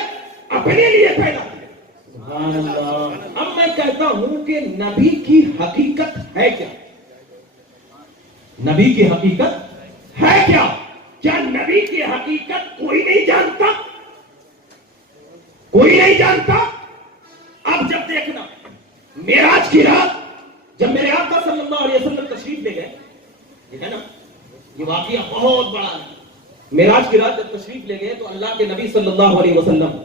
اپنے لیے پیدا کیا. سبحان اللہ. اب میں کہتا ہوں کہ نبی کی حقیقت ہے کیا؟ نبی کی حقیقت ہے کیا؟ کیا نبی کی حقیقت کوئی نہیں جانتا؟ کوئی نہیں جانتا. اب جب دیکھنا معراج کی رات جب میرے آقا صلی اللہ علیہ وسلم تشریف لے گئے, ٹھیک ہے نا, یہ واقعہ بہت بڑا ہے. معراج کی رات جب تشریف لے گئے تو اللہ کے نبی صلی اللہ علیہ وسلم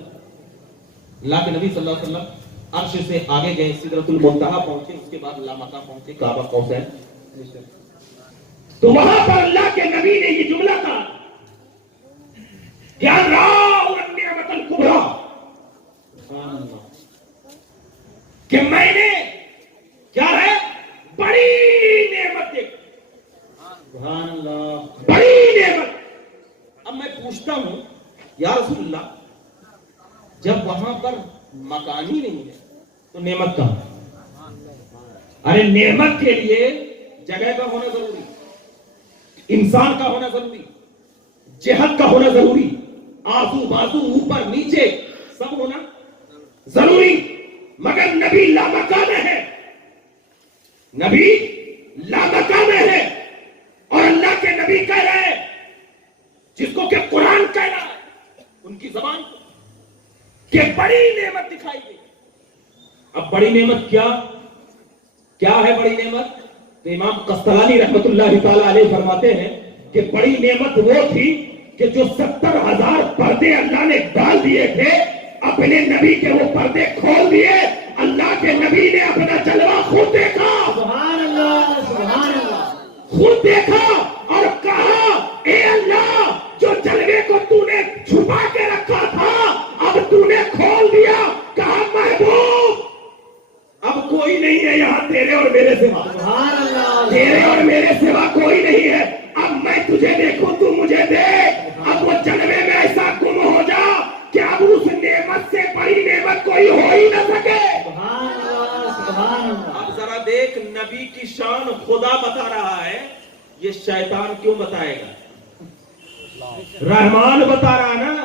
عرش سے آگے گئے, سدرۃ المنتہا پہنچے, اس کے بعد لامکہ پہنچے, کعبہ قوسین. تو وہاں پر اللہ کے نبی نے یہ جملہ کہا کہ النعمت الکبریٰ, کہ میں نے کیا ہے بڑی نعمت دیکھی. سبحان اللہ. بڑی نعمت. اب میں پوچھتا ہوں یا رسول اللہ, جب وہاں پر مکان ہی نہیں ہے تو نعمت کہاں؟ ارے نعمت کے لیے جگہ کا ہونا ضروری, انسان کا ہونا ضروری, جہت کا ہونا ضروری, آزو بازو اوپر نیچے سب ہونا ضروری. مگر نبی لامکان ہے, نبی لامکان ہے. اور اللہ کے نبی کہہ رہے ہیں جس کو کہ قرآن کہہ رہا ہے ان کی زبان کو کہ بڑی نعمت دکھائی گئی. اب بڑی نعمت کیا ہے بڑی نعمت؟ تو امام قسطلانی رحمت اللہ تعالی علیہ فرماتے ہیں کہ بڑی نعمت وہ تھی کہ جو 70,000 پردے اللہ نے ڈال دیے تھے, اپنے نبی کے وہ پردے کھول دیے. اللہ کے نبی نے اپنا جلوہ خود دیکھا, سبحان اللہ سبحان اللہ. خود دیکھا اور کہا اے اللہ, جو جلوے کو تو نے چھپا کے رکھا تھا اب تو نے کھول دیا. کہا محبوب اب کوئی نہیں ہے یہاں تیرے اور میرے سوا, سبحان اللہ. تیرے اور میرے سوا کوئی نہیں ہے. اب میں تجھے دیکھوں تو مجھے دیکھ. اب وہ جلوے میں ایسا گم ہو جا کہ اب اس نعمت سے بڑی نعمت کوئی ہو ہی نہ سکے. سبحان اللہ سبحان اللہ. اب ذرا دیکھ, نبی کی شان خدا بتا رہا ہے, یہ شیطان کیوں بتائے گا؟ رحمان بتا رہا نا,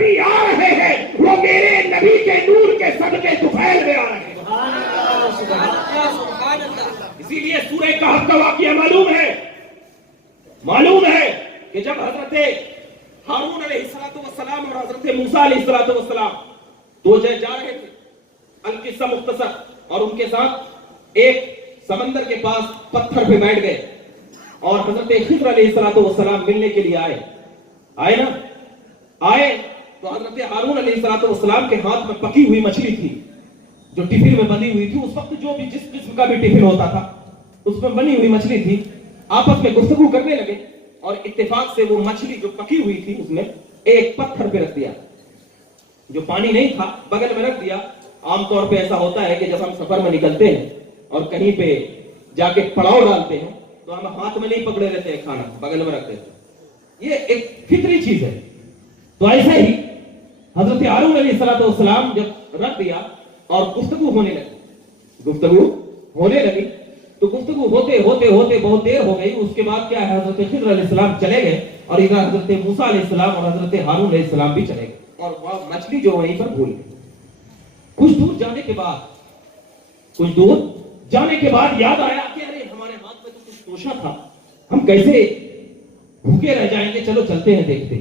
نبی آ رہے ہیں وہ میرے نبی کے نور کے صدقے طفیل میں آ رہے ہیں. سبحان اللہ سبحان اللہ. اسی لیے سورہ کہف کا واقعہ معلوم ہے کہ جب حضرت ہارون علیہ السلام اور حضرت موسیٰ علیہ السلام دو جا رہے تھے. القصہ مختصر. اور ان کے ساتھ ایک سمندر کے پاس پتھر پہ بیٹھ گئے اور حضرت خضر علیہ السلام ملنے کے لیے آئے تو حضرت ہارون علیہ السلام کے ہاتھ میں پکی ہوئی مچھلی تھی جو ٹفن میں بندی ہوئی تھی. اس وقت جو بھی جس قسم کا بھی ٹفن ہوتا تھا اس میں بنی ہوئی مچھلی تھی. آپس میں گفتگو کرنے لگے اور اتفاق سے وہ مچھلی جو پکی ہوئی تھی اس میں ایک پتھر پہ رکھ دیا. جو پانی نہیں تھا بغل میں رکھ دیا. عام طور پہ ایسا ہوتا ہے کہ جب ہم سفر میں نکلتے ہیں اور کہیں پہ جا کے پڑاؤ ڈالتے ہیں تو ہم ہاتھ میں نہیں پکڑے رہتے ہیں, کھانا بغل میں رکھتے ہیں. یہ ایک فطری چیز ہے. تو ایسے ہی حضرت ہارون علیہ السلام جب رکھ دیا اور گفتگو ہونے لگی تو گفتگو ہوتے بہت دیر ہو گئی. اس کے بعد کیا ہے, حضرت خضر علیہ السلام چلے گئے اور ادھر حضرت موسیٰ علیہ السلام اور حضرت ہارون علیہ السلام بھی چلے گئے اور وہ مچھلی جو وہیں پر بھول گئی. کچھ دور جانے کے بعد یاد آیا کہ ارے ہمارے ہاتھ میں تو کچھ توشا تھا, ہم کیسے بھوکے رہ جائیں گے. چلو چلتے ہیں, دیکھتے.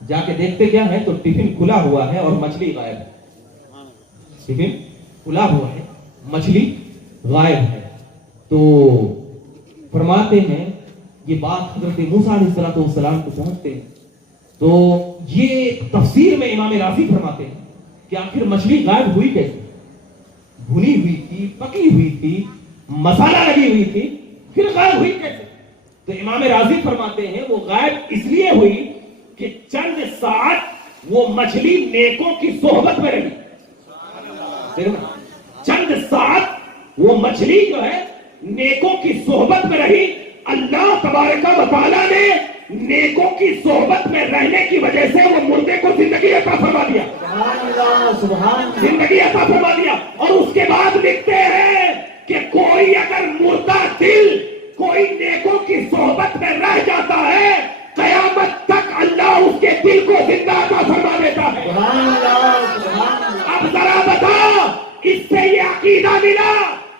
جا کے دیکھتے کیا ہے تو ٹفن کھلا ہوا ہے اور مچھلی غائب ہے. ٹفن کھلا ہوا ہے, مچھلی غائب ہے. تو فرماتے ہیں یہ بات حضرت موسیٰ علیہ السلام کو پہنچتے ہیں تو یہ تفسیر میں امام راضی فرماتے ہیں کہ آخر مچھلی غائب ہوئی کیسے. بھنی ہوئی تھی, پکی ہوئی تھی, مسالہ لگی ہوئی تھی, پھر غائب ہوئی کیسے. تو امام راضی فرماتے ہیں وہ غائب اس لیے ہوئی کہ چند ساعت وہ مچھلی نیکوں کی صحبت میں رہی. چند ساعت وہ مچھلی جو ہے نیکوں کی صحبت میں رہی. اللہ تبارک و تعالیٰ نے نیکوں کی صحبت میں رہنے کی وجہ سے وہ مردے کو زندگی عطا فرما دیا. زندگی عطا فرما دیا. اور اس کے بعد لکھتے ہیں کہ کوئی اگر مردہ دل کوئی نیکوں کی صحبت میں رہ جاتا ہے قیامت تک اللہ اس کے دل کو زندہ عطا فرما دیتا ہے. اب ذرا بتا, اس سے یہ عقیدہ ملا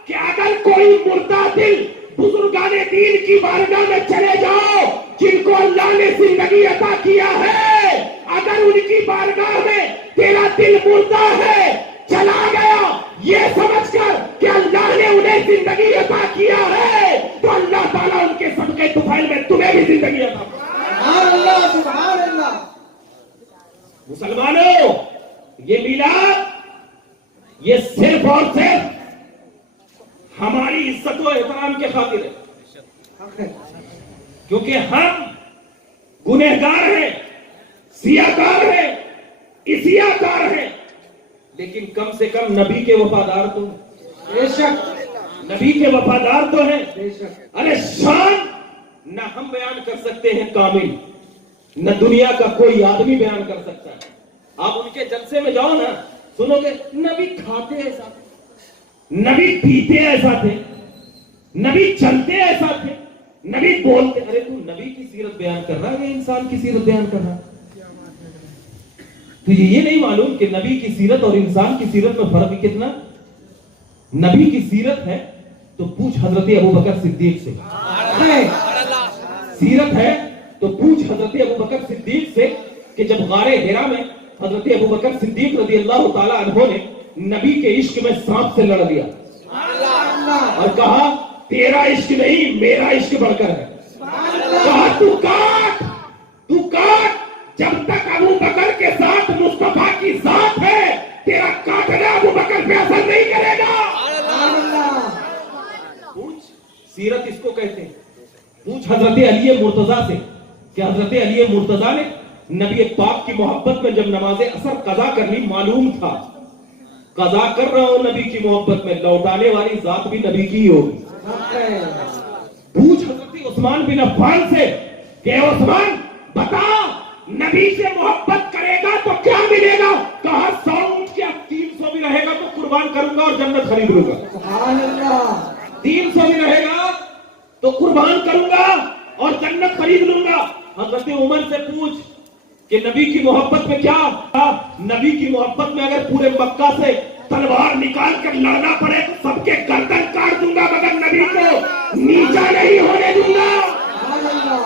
کہ اگر کوئی مردہ دل بزرگان دین کی بارگاہ میں چلے جاؤ جن کو اللہ نے زندگی عطا کیا ہے, اگر ان کی بارگاہ میں تیرا دل مردہ ہے چلا گیا یہ سمجھ کر کہ اللہ نے انہیں زندگی عطا کیا ہے تو اللہ تعالیٰ ان کے صدقے طفیل میں تمہیں بھی زندگی عطا فرمائے. سبحان اللہ. مسلمانوں, یہ میلاد یہ صرف اور صرف ہماری عزت و احترام کے خاطر ہے, کیونکہ ہم گنہگار ہیں, سیاکار ہیں, اسیاکار ہیں, لیکن کم سے کم نبی کے وفادار تو بے شک, نبی کے وفادار تو ہیں. بے شک. ارے شان نہ ہم بیان کر سکتے ہیں کامل, نہ دنیا کا کوئی آدمی بیان کر سکتا ہے. آپ ان کے جلسے میں جاؤ نا, سنو گے نبی کھاتے ایسا تھے, نبی پیتے ایسا تھے, نبی چلتے ایسا تھے, نبی بولتے. ارے تو نبی کی سیرت بیان کر رہا ہے یا انسان کی سیرت بیان کر رہا ہے؟ تو یہ نہیں معلوم کہ نبی کی سیرت اور انسان کی سیرت میں فرق کتنا. نبی کی سیرت ہے تو پوچھ حضرت ابوبکر صدیق سے, سیرت ہے تو پوچھ حضرت ابوبکر صدیق سے کہ جب غار حرا میں حضرت ابوبکر صدیق رضی اللہ تعالی عنہ نے نبی کے عشق میں سانپ سے لڑ لیا اور کہا تیرا عشق نہیں میرا عشق بڑھ کر ہے. کہا تو کاٹ جب تک ابو بکر کے ساتھ مصطفیٰ کی ذات ہے تیرا کاٹنا ابو بکر پہ اثر نہیں کرے گا. پوچھ, سیرت اس کو کہتے ہیں. پوچھ حضرت علی مرتضیٰ سے کہ حضرت علی مرتضیٰ نے نبی پاک کی محبت میں جب نماز عصر قضا کرنی, معلوم تھا قضا کر رہا ہوں نبی کی محبت میں, لوٹانے والی ذات بھی نبی کی ہوگی. پوچھ حضرت عثمان بن عفان سے کہ عثمان بتا نبی سے محبت کرے گا تو کیا ملے گا. کہا 100 اونٹ کیا 300 بھی رہے گا تو قربان کروں گا اور جنت خرید لوں گا. 300 بھی رہے گا تو قربان کروں گا اور جنت خرید لوں گا. حضرت عمر سے پوچھ کہ نبی کی محبت میں کیا تھا؟ نبی کی محبت میں اگر پورے مکہ سے تلوار نکال کر لڑنا پڑے تو سب کے گردن کاٹ دوں گا، مگر نبی کو نیچا نہیں ہونے دوں گا۔ سبحان اللہ۔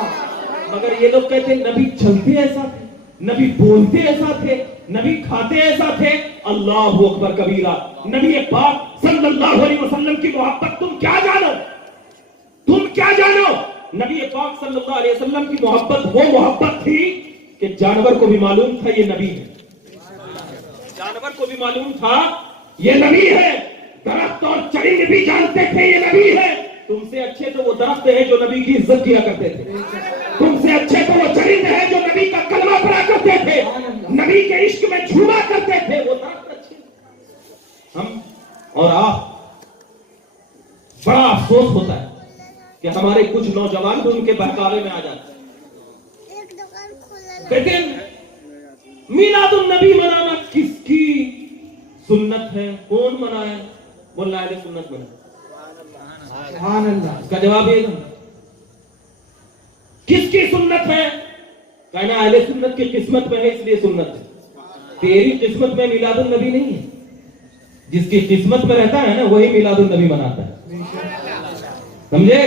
مگر یہ لوگ کہتے ہیں نبی چلتے ایسا تھے، نبی بولتے ایسا تھے، نبی کھاتے ایسا تھے۔ اللہ اکبر کبیرہ۔ نبی پاک صلی اللہ علیہ وسلم کی محبت تم کیا جانو؟ تم کیا جانو؟ نبی پاک صلی اللہ علیہ وسلم کی محبت وہ محبت تھی کہ جانور کو بھی معلوم تھا یہ نبی ہے، جانور کو بھی معلوم تھا یہ نبی ہے، درخت اور چرند بھی جانتے تھے یہ نبی ہے۔ تم سے اچھے تو وہ درخت ہیں جو نبی کی عزت کیا کرتے تھے، تم سے اچھے تو وہ چرند ہیں جو نبی کا کلمہ پڑھا کرتے تھے، نبی کے عشق میں جھوما کرتے تھے، وہ درخت اچھے۔ ہم اور آپ بڑا افسوس ہوتا ہے کہ ہمارے کچھ نوجوان بھی ان کے بہکاوے میں آ جاتے ہیں، کہتے ہیں میلاد النبی منانا کس کی سنت ہے؟ کون منائے؟ بولنا اہل سنت منائے۔ سبحان اللہ۔ اس کا جواب یہ تھا کس کی سنت ہے؟ کہنا اہل سنت کی قسمت میں ہے اس لیے سنت ہے۔ تیری قسمت میں میلاد النبی نہیں ہے، جس کی قسمت میں رہتا ہے نا وہی میلاد النبی مناتا ہے، سمجھے؟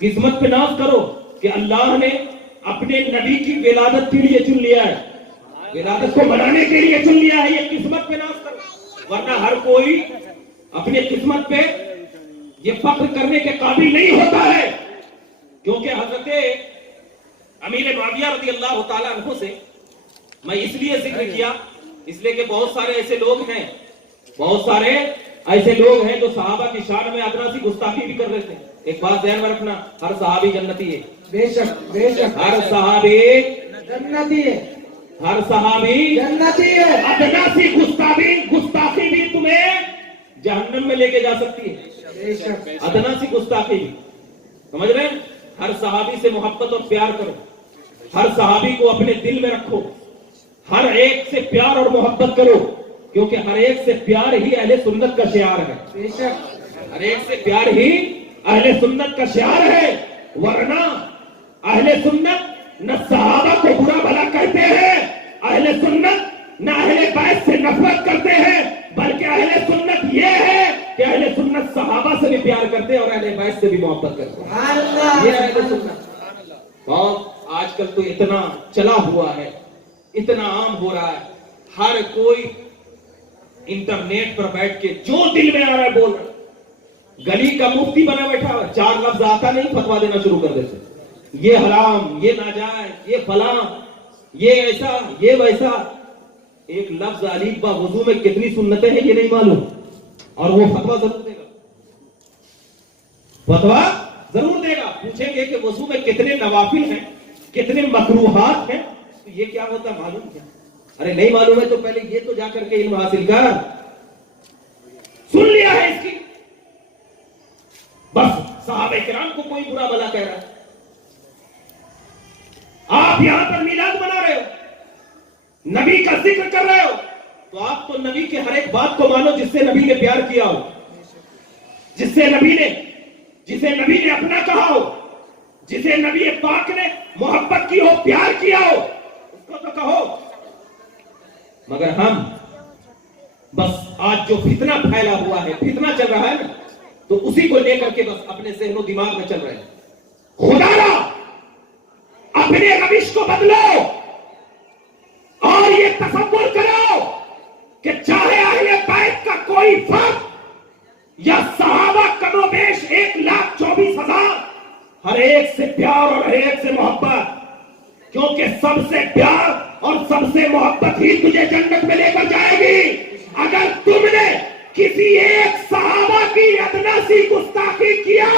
قسمت پہ ناز کرو کہ اللہ نے اپنے نبی کی ولادت کے لیے چن لیا ہے، ولادت کو منانے کے لیے چن لیا ہے، یہ قسمت پہ ناز کرو۔ ورنہ ہر کوئی اپنی قسمت پہ یہ فخر کرنے کے قابل نہیں ہوتا ہے، کیونکہ حضرت امیر معاویہ رضی اللہ تعالیٰ عنہ سے میں اس لیے ذکر کیا، اس لیے کہ بہت سارے ایسے لوگ ہیں، بہت سارے ایسے لوگ ہیں جو صحابہ کی شان میں ادنا سی گستاخی بھی کر رہے تھے۔ ایک بات ذہن میں رکھنا، ہر صحابی جنتی ہے، بے شک بے شک، ہر صحابی جنتی ہے، ہر صحابی جنتی ہے۔ ادنا سی گستاخی بھی تمہیں جہنم میں لے کے جا سکتی ہے، بے شک ادنا سی گستاخی بھی، سمجھ رہے ہیں؟ ہر صحابی سے محبت اور پیار کرو، ہر صحابی کو اپنے دل میں رکھو، ہر ایک سے پیار اور محبت کرو، کیونکہ ہر ایک سے پیار ہی اہل سنت کا شعار ہے، بے شک، ہر ایک سے پیار ہی اہل سنت کا شعار ہے۔ ورنہ اہل سنت نہ صحابہ کو برا بھلا کہتے ہیں، اہل سنت نہ اہل بیت سے نفرت کرتے ہیں، بلکہ اہل سنت یہ ہے کہ اہل سنت صحابہ سے بھی پیار کرتے ہیں اور اہل بیت سے بھی محبت کرتے ہیں، سبحان اللہ۔ یہ اہل سنت۔ اور آج کل تو اتنا چلا ہوا ہے، اتنا عام ہو رہا ہے، ہر کوئی انٹرنیٹ پر بیٹھ کے جو دل میں آ رہا ہے بول رہا ہے، گلی کا مفتی بنا بیٹھا ہے، چار لفظ آتا نہیں فتوا دینا شروع کر دیتے، یہ حرام، یہ ناجائز، یہ فلاں، یہ ایسا، یہ ویسا۔ ایک لفظ الف با وضو میں کتنی سنتیں ہیں یہ نہیں معلوم، اور وہ فتوا ضرور دے گا، فتوا ضرور دے گا۔ پوچھیں گے کہ وضو میں کتنے نوافل ہیں، کتنے مکروہات ہیں، تو یہ کیا ہوتا ہے معلوم کیا؟ ارے نہیں معلوم ہے تو پہلے یہ تو جا کر کے علم حاصل کر۔ سن لیا ہے اس کی، بس صحابہ کرام کو کوئی برا بھلا کہہ رہا ہے، آپ یہاں پر میلاد منا رہے ہو، نبی کا ذکر کر رہے ہو، تو آپ تو نبی کے ہر ایک بات کو مانو جس سے نبی نے پیار کیا ہو، جسے نبی نے اپنا کہا ہو، جسے نبی پاک نے محبت کی ہو، پیار کیا ہو، اس کو تو کہو۔ مگر ہم بس آج جو فتنہ پھیلا ہوا ہے، فتنہ چل رہا ہے نا، تو اسی کو لے کر کے بس اپنے ذہن و دماغ میں چل رہے ہیں۔ خدا را اپنے روش کو بدلو اور یہ تصور کرو کہ چاہے اہل بیت کا کوئی فرد یا صحابہ کم و بیش 1,24,000، ہر ایک سے پیار اور ہر ایک سے محبت، کیونکہ سب سے پیار اور سب سے محبت ہی تجھے جنت میں لے کر جائے گی۔ اگر تم نے کسی ایک صحابہ کی ادنا سی گستاخی کیا،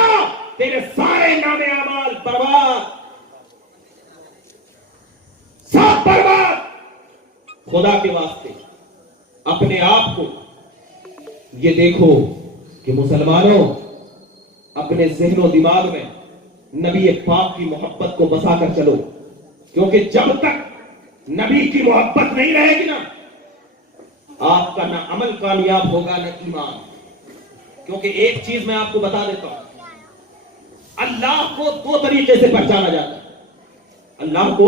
تیرے سارے نام اعمال برباد، سب برباد۔ خدا کے واسطے اپنے آپ کو یہ دیکھو کہ مسلمانوں اپنے ذہن و دماغ میں نبی پاک کی محبت کو بسا کر چلو، کیونکہ جب تک نبی کی محبت نہیں رہے گی نا، آپ کا نہ عمل کامیاب ہوگا نہ ایمان۔ کیونکہ ایک چیز میں آپ کو بتا دیتا ہوں، اللہ کو دو طریقے سے پہچانا جاتا ہے، اللہ کو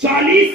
40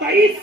23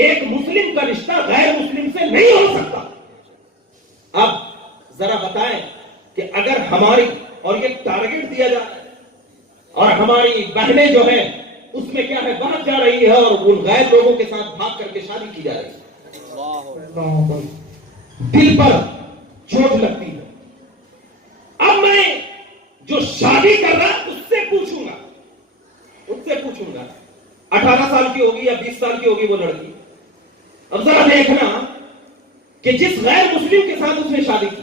ایک مسلم کا رشتہ غیر مسلم سے نہیں ہو سکتا. اب ذرا بتائیں کہ اگر ہماری اور یہ ٹارگٹ دیا جا رہا ہے اور ہماری بہنیں جو ہیں اس میں کیا ہے باہر جا رہی ہے اور ان غیر لوگوں کے ساتھ بھاگ کر کے شادی کی جا رہی ہے, دل پر چوٹ لگتی ہے. اب میں جو شادی کر رہا اس سے پوچھوں گا 18 سال کی ہوگی یا 20 سال کی ہوگی وہ لڑکی, اب ذرا دیکھنا کہ جس غیر مسلم کے ساتھ اس نے شادی کی,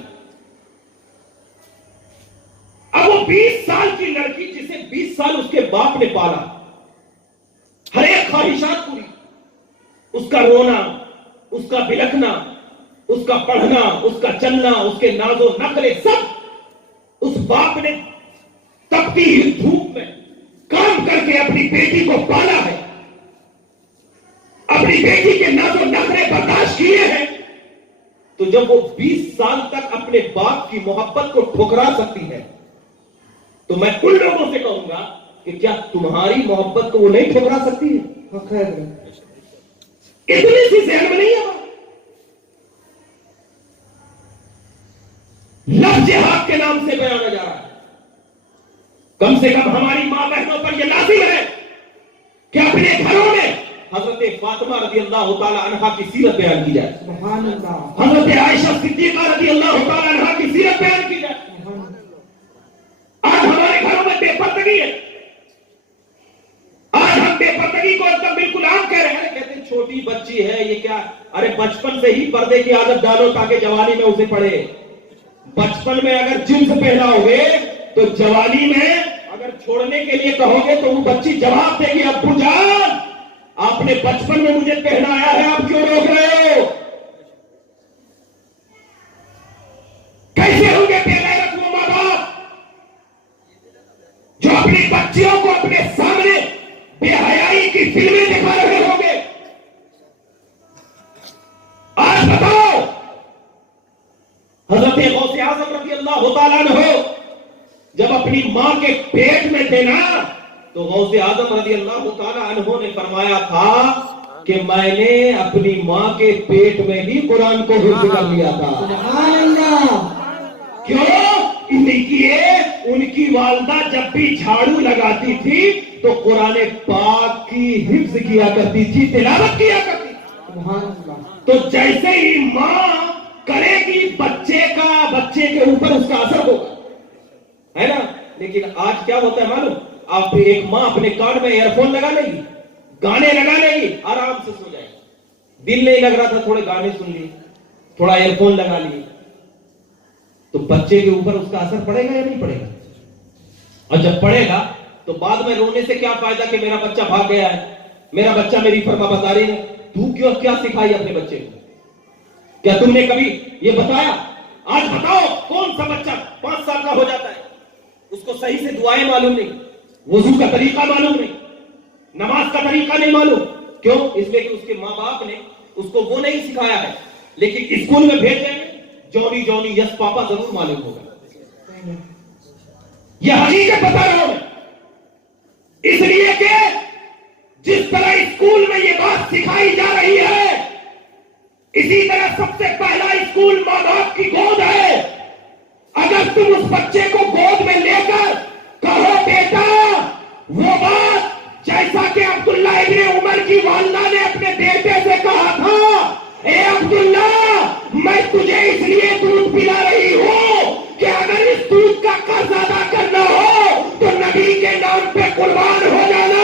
اب وہ 20 سال کی لڑکی جسے 20 سال اس کے باپ نے پالا, ہر ایک خواہشات پوری, اس کا رونا, اس کا بلکنا, اس کا پڑھنا, اس کا چلنا, اس کے ناز و نخرے سب اس باپ نے تپتی ہوئی دھوپ میں کام کر کے اپنی بیٹی کو پالا ہے, اپنی بیٹی کے ناز و نخرے برداشت کیے ہیں. تو جب وہ 20 سال تک اپنے باپ کی محبت کو ٹھکرا سکتی ہے تو میں ان لوگوں سے کہوں گا کہ کیا تمہاری محبت کو وہ نہیں ٹھکرا سکتی ہے؟ اتنی سی ذہن میں نہیں ہے. لفظ جہاد کے نام سے بیانا جا رہا ہے. کم سے کم ہماری ماں بہنوں پر یہ لازم ہے کہ اپنے گھروں میں حضرت فاطمہ رضی اللہ تعالی عنہا کی سیرت بیان کی جائے, سبحان اللہ, حضرت عائشہ صدیقہ رضی اللہ تعالی عنہا کی سیرت بیان کی جائے. آج ہمارے گھروں میں بے پردگی ہے, آج ہم بے پردگی کو ایک دم بالکل عام کہہ رہے ہیں, کہتے ہیں چھوٹی بچی ہے یہ کیا, ارے بچپن سے ہی پردے کی عادت ڈالو تاکہ جوانی میں اسے پڑے. بچپن میں اگر جنس پہناؤ گے تو جوانی میں اگر چھوڑنے کے لیے کہو گے تو وہ بچی جواب دے گی, ابو جان آپ نے بچپن میں مجھے پہنایا ہے, آپ کیوں روک رہے ہو؟ کیسے ہوں گے بے غیرت وہ ماں باپ جو اپنی بچیوں کو اپنے سامنے بے حیائی کی فلمیں دکھا رہے ہوں گے؟ آج بتاؤ, حضرت غوث اعظم رضی اللہ تعالیٰ عنہ جب اپنی ماں کے پیٹ میں تھے نا تو غوث اعظم رضی اللہ تعالیٰ عنہ نے فرمایا تھا کہ میں نے اپنی ماں کے پیٹ میں ہی قرآن کو حفظ کر لیا تھا. سبحان اللہ. کیوں؟ ان کی والدہ جب بھی جھاڑو لگاتی تھی تو قرآن پاک کی حفظ کیا کرتی تھی, تلاوت کیا کرتی تھی. سبحان اللہ. تو جیسے ہی ماں کرے گی بچے کے اوپر اس کا اثر ہوگا, ہے نا. لیکن آج کیا ہوتا ہے معلوم, آپ ایک ماں اپنے کان میں ایئر فون لگا لے گی, گانے لگا لے گی, آرام سے سو جائے, دل نہیں لگ رہا تھا تھوڑے گانے سن لی, تھوڑا ایئر فون لگا لی, تو بچے کے اوپر اس کا اثر پڑے گا یا نہیں پڑے گا؟ اور جب پڑے گا تو بعد میں رونے سے کیا فائدہ کہ میرا بچہ بھاگ گیا ہے, میرا بچہ میری فرما برداری ہے. تو کیا سکھائی اپنے بچے کو؟ کیا تم نے کبھی یہ بتایا؟ آج بتاؤ کون سا بچہ 5 سال کا ہو جاتا ہے اس کو صحیح سے دعائیں معلوم نہیں, وضو کا طریقہ معلوم نہیں, نماز کا طریقہ نہیں معلوم. کیوں؟ اس لیے کہ اس کے ماں باپ نے اس کو وہ نہیں سکھایا ہے. لیکن اسکول میں بھیجیں جونی یس پاپا ضرور معلوم ہوگا. یہ حقیقت بتا رہا ہوں میں, اس لیے کہ جس طرح اسکول میں یہ بات سکھائی جا رہی ہے اسی طرح سب سے پہلا اسکول ماں باپ کی گود ہے. اگر تم اس بچے کو گود میں لے کر کہو بیٹا وہ بات جیسا کہ عبداللہ ابن عمر کی والدہ نے اپنے بیٹے سے کہا تھا, اے عبداللہ میں تجھے اس لیے دودھ پلا رہی ہوں کہ اگر اس دودھ کا قرض ادا کرنا ہو تو نبی کے نام پہ قربان ہو جانا.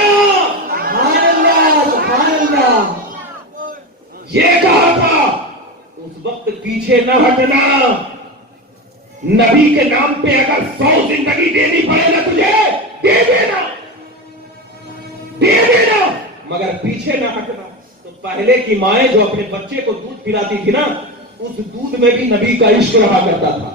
سبحان اللہ. سبحان اللہ. یہ کہا تھا, اس وقت پیچھے نہ ہٹنا. نبی کے نام پہ اگر 100 زندگی دینی پڑے نا تجھے دے دینا, مگر پیچھے نہ ہٹنا. تو پہلے کی مائیں جو اپنے بچے کو دودھ پلاتی تھی نا, اس دودھ میں بھی نبی کا عشق رہا کرتا تھا,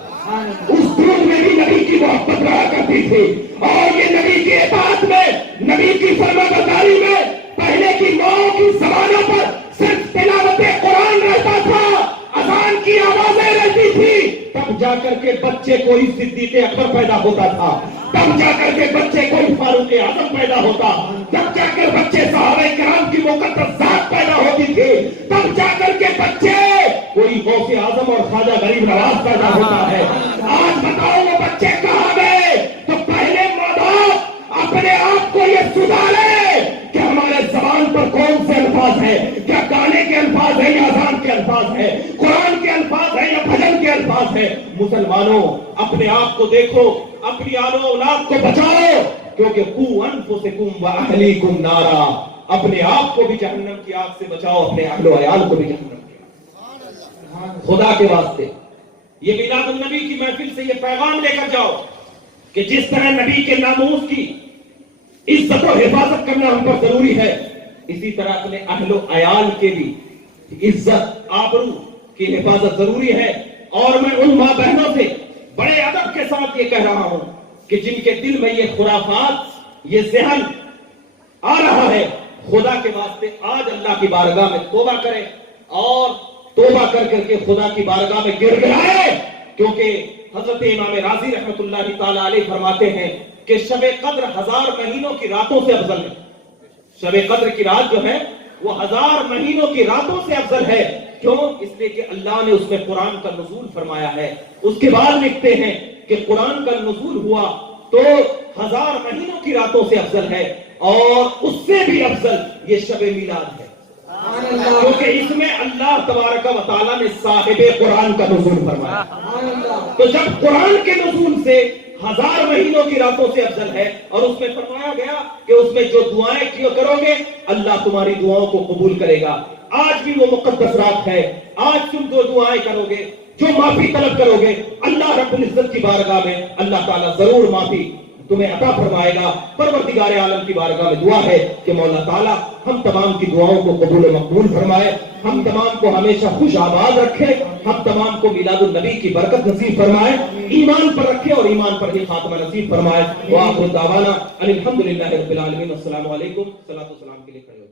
اس دودھ میں بھی نبی کی محبت رہا کرتی تھی. اور یہ نبی کی اطاعت میں, نبی کی فرمانبرداری میں پہلے کی ماؤں کی زبانوں پر صرف تلاوت قرآن رہتا تھا, اذان کی آوازیں رہتی تھی. تب جا کر کے بچے کوئی صدیق اکبر پیدا ہوتا تھا, تب جا کر کے بچے کوئی فاروق اعظم پیدا ہوتا, تب جا کر بچے صحابہ کرام کی مقدس ذات پیدا ہوتی تھی. پیدا ہوتا ہے. آج بتاؤ وہ بچے کہاں گئے؟ تو پہلے ماں باپ اپنے آپ کو یہ سدھارے کہ ہمارے زبان پر کون سے الفاظ ہیں، کیا گانے کے الفاظ ہیں یا اذان کے الفاظ ہیں، قرآن کے الفاظ ہیں یا بھجن کے الفاظ ہیں. مسلمانوں اپنے آپ کو دیکھو، اپنی آل و اولاد کو بچاؤ، کیونکہ قو انفسکم واہلیکم نارا، اپنے آپ کو بھی جہنم کی آگ سے بچاؤ، اپنے اہل و عیال کو بھی جہنم کی آگ. خدا کے واسطے یہ میلاد النبی کی محفل سے یہ پیغام لے کر جاؤ کہ جس طرح نبی کے ناموس کی عزت و حفاظت کرنا ہم پر ضروری ہے، اسی طرح اپنے اہل و عیال کے بھی عزت آبرو کی حفاظت ضروری ہے. اور میں ان ماں بہنوں سے بڑے ادب کے ساتھ یہ کہہ رہا ہوں کہ جن کے دل میں یہ خرافات، یہ ذہن آ رہا ہے، خدا کے واسطے آج اللہ کی بارگاہ میں توبہ کریں اور توبہ کر کر کے خدا کی بارگاہ میں گر گرائے. کیونکہ حضرت امام راضی رحمت اللہ تعالی علیہ فرماتے ہیں کہ شب قدر 1000 مہینوں کی راتوں سے افضل ہے. شب قدر کی رات جو ہے وہ 1000 مہینوں کی راتوں سے افضل ہے. کیوں؟ اس لیے کہ اللہ نے اس میں قرآن کا نزول فرمایا ہے. اس کے بعد لکھتے ہیں کہ قرآن کا نزول ہوا تو 1000 مہینوں کی راتوں سے افضل ہے، اور اس سے بھی افضل یہ شب میلاد ہے، کیونکہ اس میں اللہ تبارک و تعالیٰ نے صاحب قرآن کا نزول فرمایا. تو جب قرآن کے نزول سے 1000 مہینوں کی راتوں سے افضل ہے، اور اس میں فرمایا گیا کہ اس میں جو دعائیں کیوں کرو گے اللہ تمہاری دعاؤں کو قبول کرے گا. آج بھی وہ مقدس رات ہے، آج تم جو دعائیں کرو گے، جو معافی طلب کرو گے، اللہ رب العزت کی بارگاہ میں اللہ تعالیٰ ضرور معافی تمہیں عطا فرمائے گا. پروردگار عالم کی بارگاہ میں دعا ہے کہ مولا تعالیٰ ہم تمام کی دعاؤں کو قبول و مقبول فرمائے، ہم تمام کو ہمیشہ خوش آباد رکھے، ہم تمام کو میلاد النبی کی برکت نصیب فرمائے، ایمان پر رکھے اور ایمان پر ہی خاتمہ نصیب فرمائے. وآخر دعوانا ان الحمدللہ رب العالمین. السلام علیکم. صلاۃ و سلام کے لیے کھڑے